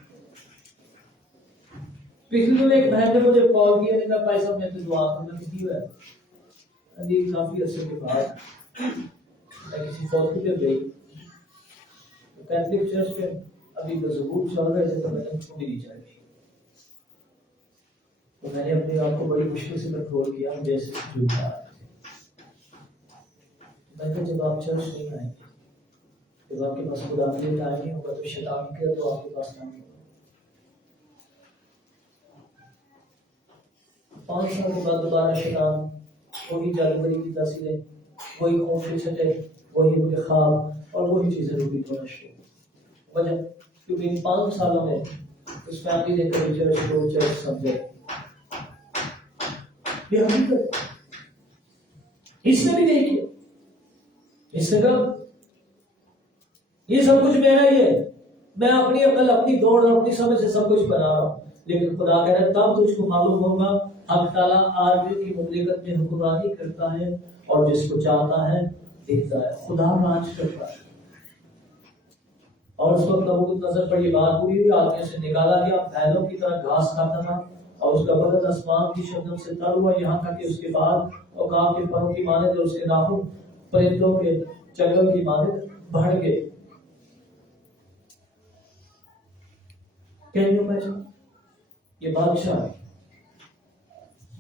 پچھلے دن ایک بہن نے مجھے کال کیا، نے کہا بھائی صاحب میں تو دعا کرنا کسی ہوا ہے کافی عرصے کے بعد میں کسی فوت پہ گئی کیتھولک چرچ میں، ابھی تو ظہور چل رہے تھے تو میں نے ان کو ملی چاہیے. تو میں نے اپنے آپ کو بڑی مشکل سے کنٹرول کیا، مجھے ایسے جھوٹا میں نے کہا جب آپ چرچ نہیں آئیں گے، جب آپ کے پاس خدا کے لیے ٹائم نہیں ہوگا تو شیطان کیا تو آپ کے پاس ٹائم ہوگا. 5 سال کے بعد دوبارہ شیطان وہی جادوگری کی تصویریں، وہی خون کے چھٹے، وہی ان کے خواب اور وہی چیزیں روبی ہونا شروع. وجہ کیونکہ ان 5 سالوں میں اس فیملی نے کبھی چرچ کو چرچ سمجھے. یہ حقیقت اس نے بھی نہیں کیا. اس نے کہا یہ سب کچھ میرا ہی ہے، میں اپنی عقل، اپنی دوڑ اور اپنی سمجھ سے سب کچھ بنا رہا ہوں. لیکن خدا کہہ رہا ہے تب تجھ کو معلوم ہوگا حق تعالیٰ آدمیوں کی مملکت میں حکمرانی کرتا ہے اور جس کو چاہتا ہے دیتا ہے. خدا راج کرتا ہے. اور اس وقت نبوکدنصر پر یہ بات پوری ہوئی، آدمیوں سے نکالا گیا، بیلوں کی طرح گھاس کھاتا تھا اور اس کا بدن آسمان کی شبنم سے تر ہوا، یہاں تک کہ اس کے بعد عقاب کے پروں کی مانند اور اس کے ناخن پرندوں کے چنگل کی مانند بڑھ گئے. Can you imagine? یہ بادشاہ ہے،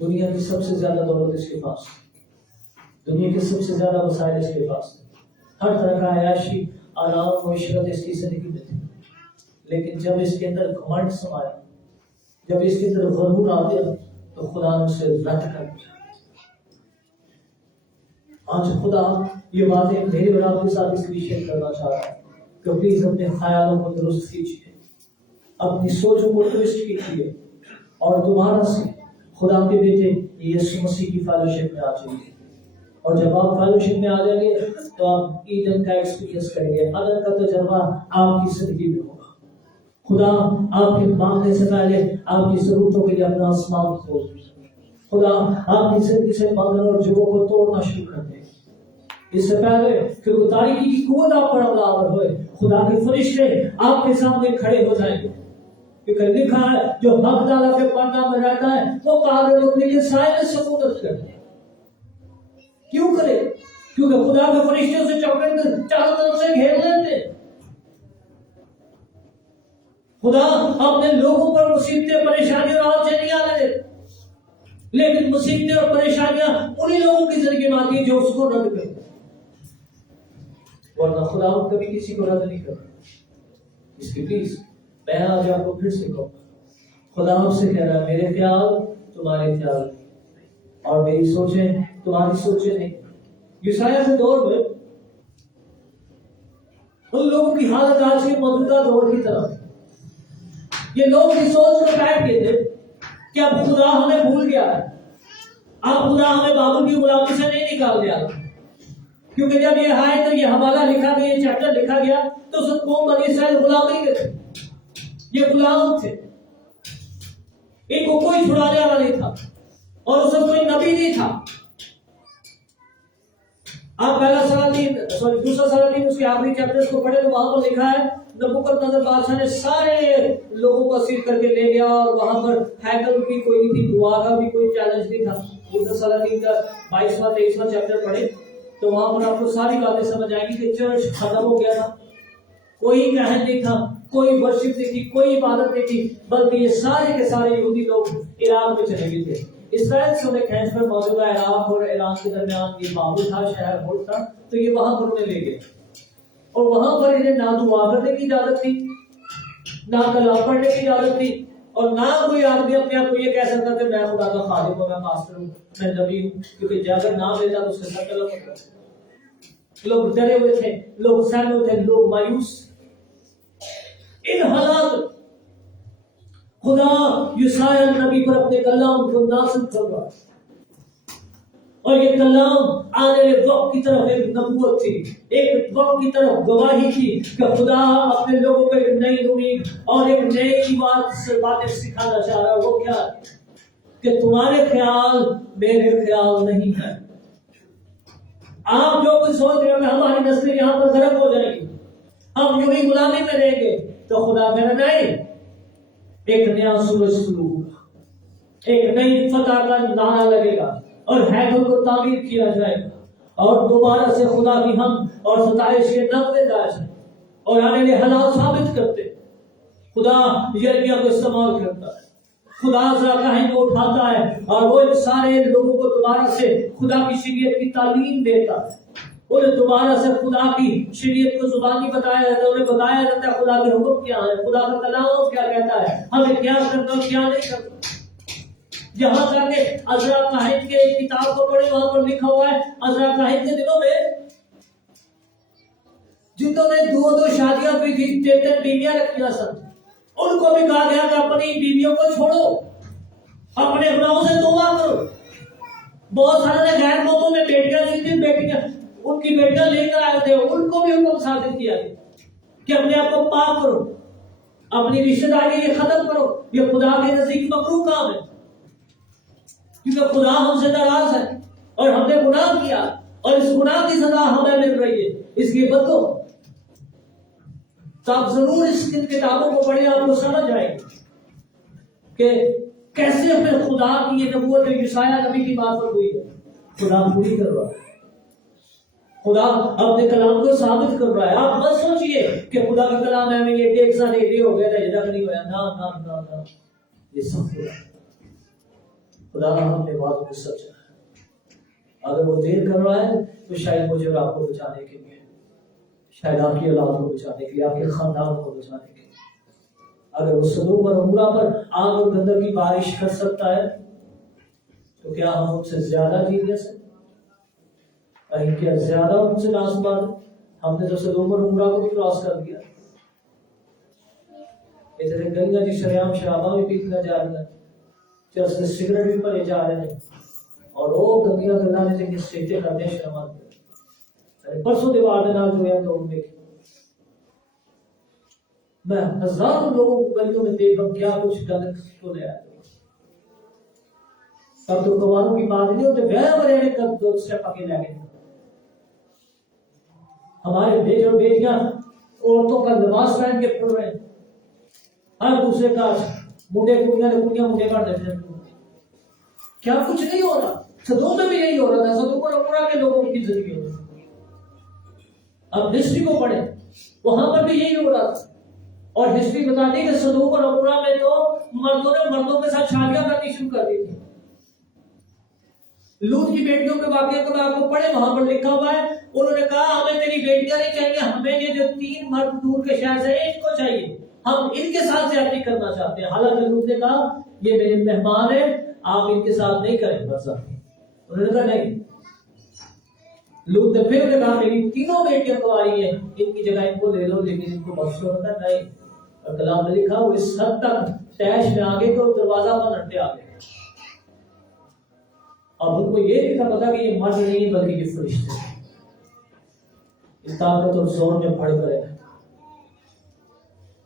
دنیا کی سب سے زیادہ دولت اس کے پاس، دنیا کے سب سے زیادہ وسائل اس کے پاس، ہر طرح کا عیاشی آرام و عشرت اس کی زندگی میں تھی، لیکن جب اس کے اندر گھمنڈ سمایا، جب اس کے اندر غرور آ گیا تو خدا نے اسے رد کر دیا۔ آج خدا یہ باتیں میرے اور آپ کے ساتھ اس لیے شیئر کرنا چاہ رہا ہے کہ پلیز اپنے خیالوں کو درست کیجیے، اپنی سوچوں کو درست کیجیے، اور دوبارہ سے خدا کے بیٹے یسوع مسیح کی فیلوشپ میں آ جائیے۔ اور جب آپ فیلوشپ میں آ جائیں گے تو آپ ایڈن کا ایکسپیرینس کریں گے، عدن کا تجربہ آپ کی زندگی میں ہوگا۔ خدا آپ کے مانگنے سے پہلے آپ کی ضرورتوں کے لیے اپنا آسمان کھول دے، خدا آپ کی زندگی سے بندھن اور جوڑوں کو توڑنا شروع کر دے۔ اس سے پہلے کہ وہ تاریکی کی قوت آپ پر حملہ ہوئے، خدا کے فرشتے آپ کے سامنے کھڑے ہو جائیں گے، کیونکہ لکھا ہے جو حق تعالیٰ کے پردہ میں رہتا ہے وہ قابل رکنے کے سائے میں سکونت کرتے ہیں۔ کیوں کرے؟ کیونکہ خدا کے فرشتے اسے چاروں طرف سے گھیر لیتے ہیں۔ خدا اپنے لوگوں پر مصیبتیں پریشانیاں اور آنچیں نہیں آنے دیتے، لیکن مصیبتیں اور پریشانیاں انہی لوگوں کی زندگی میں آتی ہیں جو اس کو رد کرتے ہیں، ورنہ خدا کبھی کسی کو رد نہیں کرتا۔ اس کی پلیز میں آج آپ کو پھر سے کہوں، خدا آپ سے کہہ رہا ہے میرے خیال تمہارے خیال اور میری سوچیں تمہاری سوچیں نہیں۔ یسایہ کے دور میں ان لوگوں کی حالت آج کے موجودہ دور کی طرح ہے۔ یہ لوگ کی سوچ کو بیٹھ گئے تھے کہ اب خدا ہمیں بھول گیا ہے، اب خدا ہمیں بابل کی غلامی سے نہیں نکال دیا، کیونکہ جب یہ آئے تو یہ حوالہ لکھا گیا، یہ چیپٹر لکھا گیا تو سب قوم بنی اسرائیل غلامی کے تھے، یہ غلام تھے، ان کو کوئی چھڑانے والا نہیں تھا اور اس میں کوئی نبی نہیں تھا۔ آپ دوسرا سلاطین اس کے آخری چیپٹر کو پڑھے تو وہاں پر لکھا ہے نبوکدنضر بادشاہ نے سارے لوگوں کو اسیر کر کے لے گیا، اور وہاں پر ہیکل کی کوئی نہیں تھی، دعا کا بھی کوئی چیلنج نہیں تھا۔ دوسرا سلاطین کا 22واں 23واں چیپٹر پڑھے تو وہاں پر آپ کو ساری باتیں سمجھ آئیں گی کہ چرچ ختم ہو گیا تھا، کوئی کہن نہیں تھا، کوئی ورشپ نہیں تھی، کوئی عبادت نہیں تھی، بلکہ یہ سارے کے سارے یہودی لوگ عراق میں چلے گئے تھے۔ اسرائیل سے انہیں کھینچ کر موجودہ عراق اور ایران کے درمیان یہ بابل تھا، شہر ملک تھا، تو یہ وہاں پر انہیں لے گئے، اور وہاں پر انہیں نہ دعا کرنے کی اجازت تھی، نہ کلام پڑھنے کی اجازت تھی، اور نہ کوئی آدمی اپنے آپ کو یہ کہہ سکتا کہ میں خدا کا خادم ہوں، میں پاسٹر ہوں، میں نبی ہوں، کیونکہ اگر نام لیتا تو اس کے ساتھ غلط ہوتا۔ لوگ ڈرے ہوئے تھے، لوگ سہمے ہوئے تھے، لوگ مایوس۔ ان حالات خدا یسایہ نبی پر اپنے کلام کو نازل کر رہا ہے، اور یہ کلام آنے والے وقت کی طرف ایک نبوت تھی، ایک وقت کی طرف گواہی تھی کہ خدا اپنے لوگوں کو ایک نئی امید اور ایک نئی باتیں سکھانا چاہ رہا ہے۔ وہ کیا ہے کہ تمہارے خیال میرے خیال نہیں ہے۔ آپ جو کچھ سوچ رہے ہو کہ ہماری نسلیں یہاں پر غرق ہو جائیں گی، ہم یوں ہی غلامی میں رہیں گے، تو خدا کہہ رہا نہیں، ایک نیا سورج شروع ہوگا، ایک نئی فتح کا نعرہ لگے گا، اور ہیکل کو تعمیر کیا جائے گا، اور دوبارہ سے خدا کی حمد اور ستائش کے نغمے گائے جائیں، اور آنے والے حالات ثابت کرتے خدا یرمیہ کو استعمال کرتا ہے، خدا عزرا کاہن کو اٹھاتا ہے، اور وہ ان سارے لوگوں کو دوبارہ سے خدا کی شریعت کی تعلیم دیتا ہے، انہیں دوبارہ سے خدا کی شریعت کو زبانی بتایا جاتا ہے، انہیں بتایا جاتا ہے خدا کے حکم کیا ہے، خدا کا کلام کیا کہتا ہے، ہمیں کیا کرنا اور کیا نہیں کرنا۔ یہاں تک کہ عزرا کاہن کے کتاب کو پڑھے، وہاں پر لکھا ہوا ہے عزرا کاہن کے دنوں میں جنہوں نے 2 شادیاں کی تھی، 3 بیویاں رکھیاں سن، ان کو بھی کہا گیا کہ اپنی بیویوں کو چھوڑو، اپنے گناہوں سے توبہ کرو۔ بہت سارے نے غیر قوموں میں بیٹیاں دی تھی، بیٹیاں ان کی بیٹیاں لے کر آئے تھے، ان کو بھی حکم صادر کیا گیا کہ اپنے آپ کو پاک کرو، اپنی رشتہ داری یہ ختم کرو، یہ خدا کے نزدیک مکروہ کام ہے، کیونکہ خدا ہم سے ناراض ہے اور ہم نے گناہ کیا، اور اس گناہ کی سزا ہمیں مل رہی ہے، اس کی بدلو۔ تو آپ ضرور اس کتابوں کو پڑھیں، آپ کو سمجھ آئے گی کہ کیسے پھر خدا کی یہ نبوت یسایہ نبی کی بات پر ہوئی ہے، خدا پوری کر رہا ہے۔ خدا اپنے کلام کو ثابت کر رہا ہے. آپ مت سوچئے کہ خدا کا کلام ہے میں یہ ٹیکسا نہیں ہو گیا تھا یہ تک نہیں ہوا. نہ یہ سب خدا ہم نے بات کو سچ ہے. اگر وہ دیر کر رہا ہے تو شاید مجھے اور آپ کو بچانے کے لیے, شاید آپ کی اولاد کو بچانے کے لیے, آپ کے خاندان کو بچانے کے لیے. اگر وہ سدوم اور عمورہ پر آگ اور گندم کی بارش کر سکتا ہے تو کیا ہم ان سے زیادہ جیت لے سکتے؟ کہیں کیا زیادہ ان سے ناسبات ہے؟ ہم نے تو سدوم اور عمورہ کو بھی کراس کر دیا. اتنے گلیاں کی شریعام شرابہ بھی پیتنا جا رہی ہیں, چرس سے سگریٹ بھی پڑے جا رہے ہیں, اور وہ گندیاں گلا نے جن کی سیٹیں کرتے ہیں شرمان کرتے. پرسوں دیوار میں نال جو ہے تو ان میں میں ہزاروں لوگوں کو گلیوں میں دیکھ رہا کیا کچھ غلط ہو رہا ہے. تب تو گواروں کی بات نہیں ہوتے گئے بڑے کب دو اسٹیپ آگے لے گئے. ہمارے بیٹے اور بیٹیاں عورتوں کا لباس پہن کے پھر رہے ہیں, ہر دوسرے کا منڈے کڑیاں منڈے کر دیتے ہیں. کیا کچھ نہیں ہو رہا؟ سدوم میں بھی یہی ہو رہا تھا. سدوم اور عمورہ کے لوگوں کی زندگی ہو رہی تھی. اب ہسٹری کو پڑھیں, وہاں پر بھی یہی ہو رہا تھا. اور ہسٹری بتاتی ہے کہ سدوم اور عمورہ میں تو مردوں نے مردوں کے ساتھ شادیاں کرنی شروع کر دی تھی. لوط کی بیٹیوں کے واقعے کو آپ کو پڑھیں, وہاں پر لکھا ہوا ہے انہوں نے کہا ہمیں تیری بیٹیاں نہیں چاہیے, ہمیں یہ جو 3 مرد دور کے شہر سے ان کو چاہیے, ہم ان کے ساتھ زیادتی کرنا چاہتے ہیں. حالانکہ لوط نے کہا یہ میرے مہمان ہیں, آپ ان کے ساتھ نہیں کریں. بس انہوں نے کہا نہیں. لوط نے پھر کہا میری 3 بیٹیاں کماری ہیں, ان کی جگہ ان کو لے لو, لیکن ان کو بخشو نہیں. اور کلام میں لکھا وہ اس حد تک تیش میں آگے تو دروازہ پر لٹے آگے. اب ان کو یہ نہیں تھا پتا کہ یہ مرد نہیں بلکہ یہ فرشتے ہیں. اس طاقت اور زور میں پڑ گئے.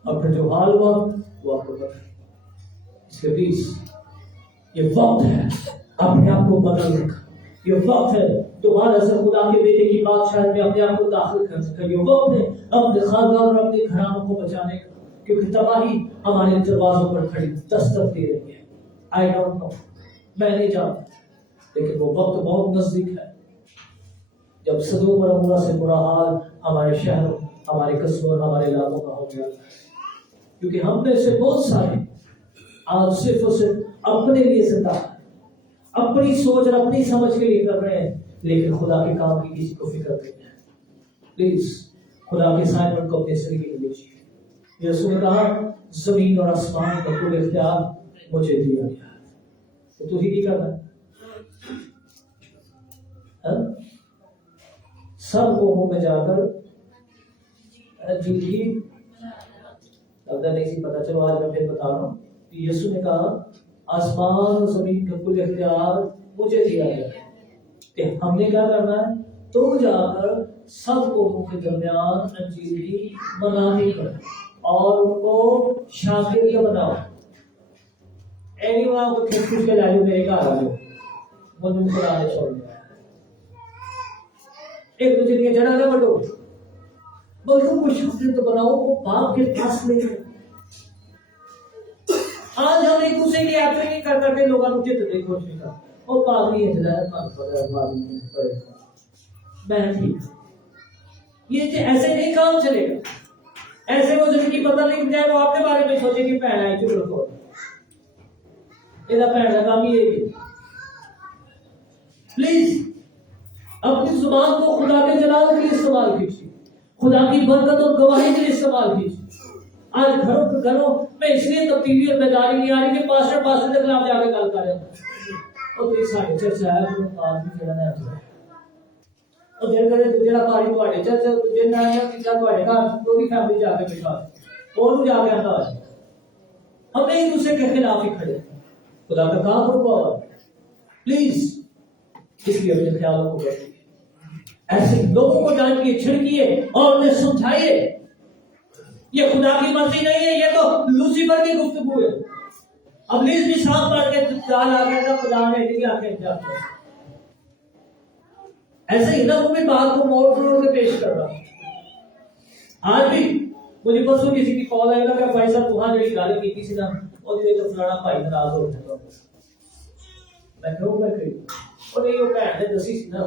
اب پھر جو حال ہوا وہ آپ کو پتا ہے. اس کے بیچ یہ وقت ہے اپنے آپ کو بدلنے کا. یہ وقت ہے دوبارہ سے خدا کے بیٹے کی بادشاہت میں اپنے آپ کو داخل کر سکے. یہ وقت ہے اپنے خاندان اور اپنے گھرانوں کو بچانے کا, کیونکہ تباہی ہمارے دروازوں پر کھڑی دستک دے رہی ہے. I don't know, میں نہیں جانتا, لیکن وہ وقت بہت نزدیک ہے جب سدوم اور عمورہ سے برا حال ہمارے شہروں, ہمارے قصبوں اور ہمارے علاقوں کا ہو گیا. کیونکہ ہم میں سے بہت سارے آج صرف اور صرف اپنے لیے زندہ ہیں, اپنی سوچ اور اپنی سمجھ کے لیے کر رہے ہیں, لیکن خدا کے کام کی کسی کو فکر نہیں ہے. پلیز خدا کے سائن کو اپنے زندگی میں لیجیے. یسوع نے کہا زمین اور آسمان کا کل اختیار مجھے دیا گیا ہے, تو ہی کیا کرنا؟ سب قوموں میں جا کر جی اگر نہیں سی پتا, چلو آج میں پھر بتا رہا ہوں. یسوع نے کہا آسمان اور زمین کا کل اختیار مجھے دیا گیا ہے کہ ہم نے کیا کرنا ہے, تو جا کر سب قوموں کے درمیان انجیل کی منادی کرو اور ان کو شاگرد بناؤ. وہاں کو کھچ کھچ کے لاجو میرے گھر آ جاؤ, مجھے قرآن چھوڑ دیا. ایک دوسرے کے جڑا نہ بڑھو, بلکہ کو شخصیت بناؤ وہ باپ کے پاس نہیں ہے. آج ہم ایک دوسرے کی ایپلنگ کر کر کے لوگوں کو جت دے کوشش کر وہ باپ نہیں ہے ہدایت پڑے گا میں ٹھیک. یہ ایسے نہیں کام چلے گا. ایسے وہ زندگی پتہ نہیں جائے وہ آپ کے بارے میں سوچے کہ پہنا ہے چپ رکھو, یہ پہنا کام ہی ہے. پلیز اپنی زبان کو خدا کے جلال کے لیے استعمال کیجیے, خدا کی برکت اور گواہی کے لیے استعمال کیجیے. آج گھروں میں اس لیے تبدیلی اور بیداری نہیں آ رہی کہ پاسٹر کے خلاف جا کے گل کر رہے ہیں. اور تو سارے چرچا ہے وہ بات بھی جڑا ہے اور دل کرے جڑا پاری تواڈے چرچا جن نہ ہے کہ تواڈے گھر پوری فیملی جا کے بیٹھا اور جا کے آتا ہے. ہم ایک دوسرے کے خلاف ہی کھڑے ہیں. خدا کا کام رکا ہوا ہے. پلیز اس لیے اپنے خیالوں کو بیٹھیے, ایسے لوگوں کو ڈانٹیے, چھڑکیے اور انہیں سمجھائیے یہ خدا کی مرضی نہیں ہے, یہ تو لوسیفر کی گفتگو ہے. ابلیس بھی سانپ پڑھ کے ڈال آ گیا تھا, خدا نے ایسی آنکھیں جاتے ہیں. ایسے ہی نہ وہ بھی بات کو موڑ کے پیش کر رہا. آج بھی مجھے پرسوں کسی کی کال آئے گا کہ بھائی صاحب وہاں جڑی گل کی سی نا اور یہ تو فلانا بھائی ناراض ہو گیا. میں کہوں میں کہوں اور نہیں وہ بھن نے دسی سی نا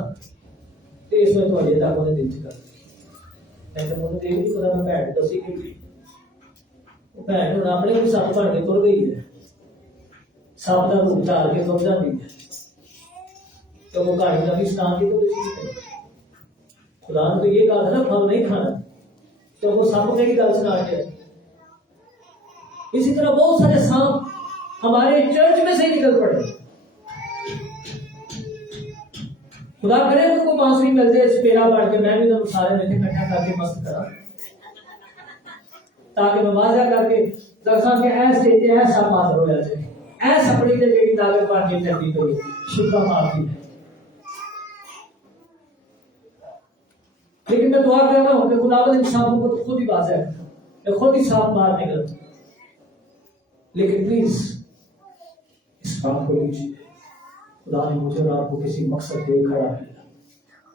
تو اس میں تھوڑے تک انہیں دل چکا نہیں تو مجھے یہ بھی پتا میں بھੈਣ دسی کہ وہ بھੈਣ ہوں اپنے بھی سپ بن کے تر گئی ہے سپ کا روپ چار کے تر جاتی ہے تو وہ کہانی کا بھی اسلام کی تو خدا نے تو یہ کہا تھا نا پھل نہیں کھانا تو وہ سپ کی گل سنا کے اسی طرح بہت سارے سانپ ہمارے چرچ میں سے نکل پڑے خدا کرے تو کوئی بانسری مل جائے پیڑا پڑ کے میں بھی تو سارے مل کے اکٹھا کر کے مست کرا تاکہ میں واضح کر کے دساں کہ ایسے ایسا حاضر ہو جائے ایس اپنی تے جڑی طاقت پڑ کے چلتی کوئی شکر معافی ہے لیکن میں دعا کر رہا ہوں کہ خدا نے انسانوں کو تو خود ہی واضح کرتا میں خود ہی صاف بات نکلتا لیکن پلیز اس بات کو لیجیے خدا نے مجھے اور آپ کو کسی مقصد کے لیے کھڑا کیا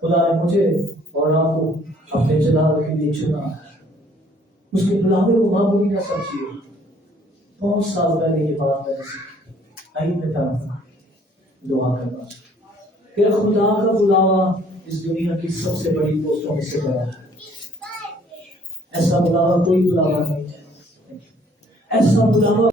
خدا نے مجھے اور آپ کو اپنے جلال کے لیے چنا اس کے بلاوے کو معمولی نہ سمجھیے بہت سال پہلے یہ بات میں نے سیکھی آئیے میں دعا کرنا کہ خدا کا بلاوا اس دنیا کی سب سے بڑی پوسٹوں میں سے بڑا ہے ایسا بلاوا کوئی بلاوا نہیں ہے ایسا بلاوا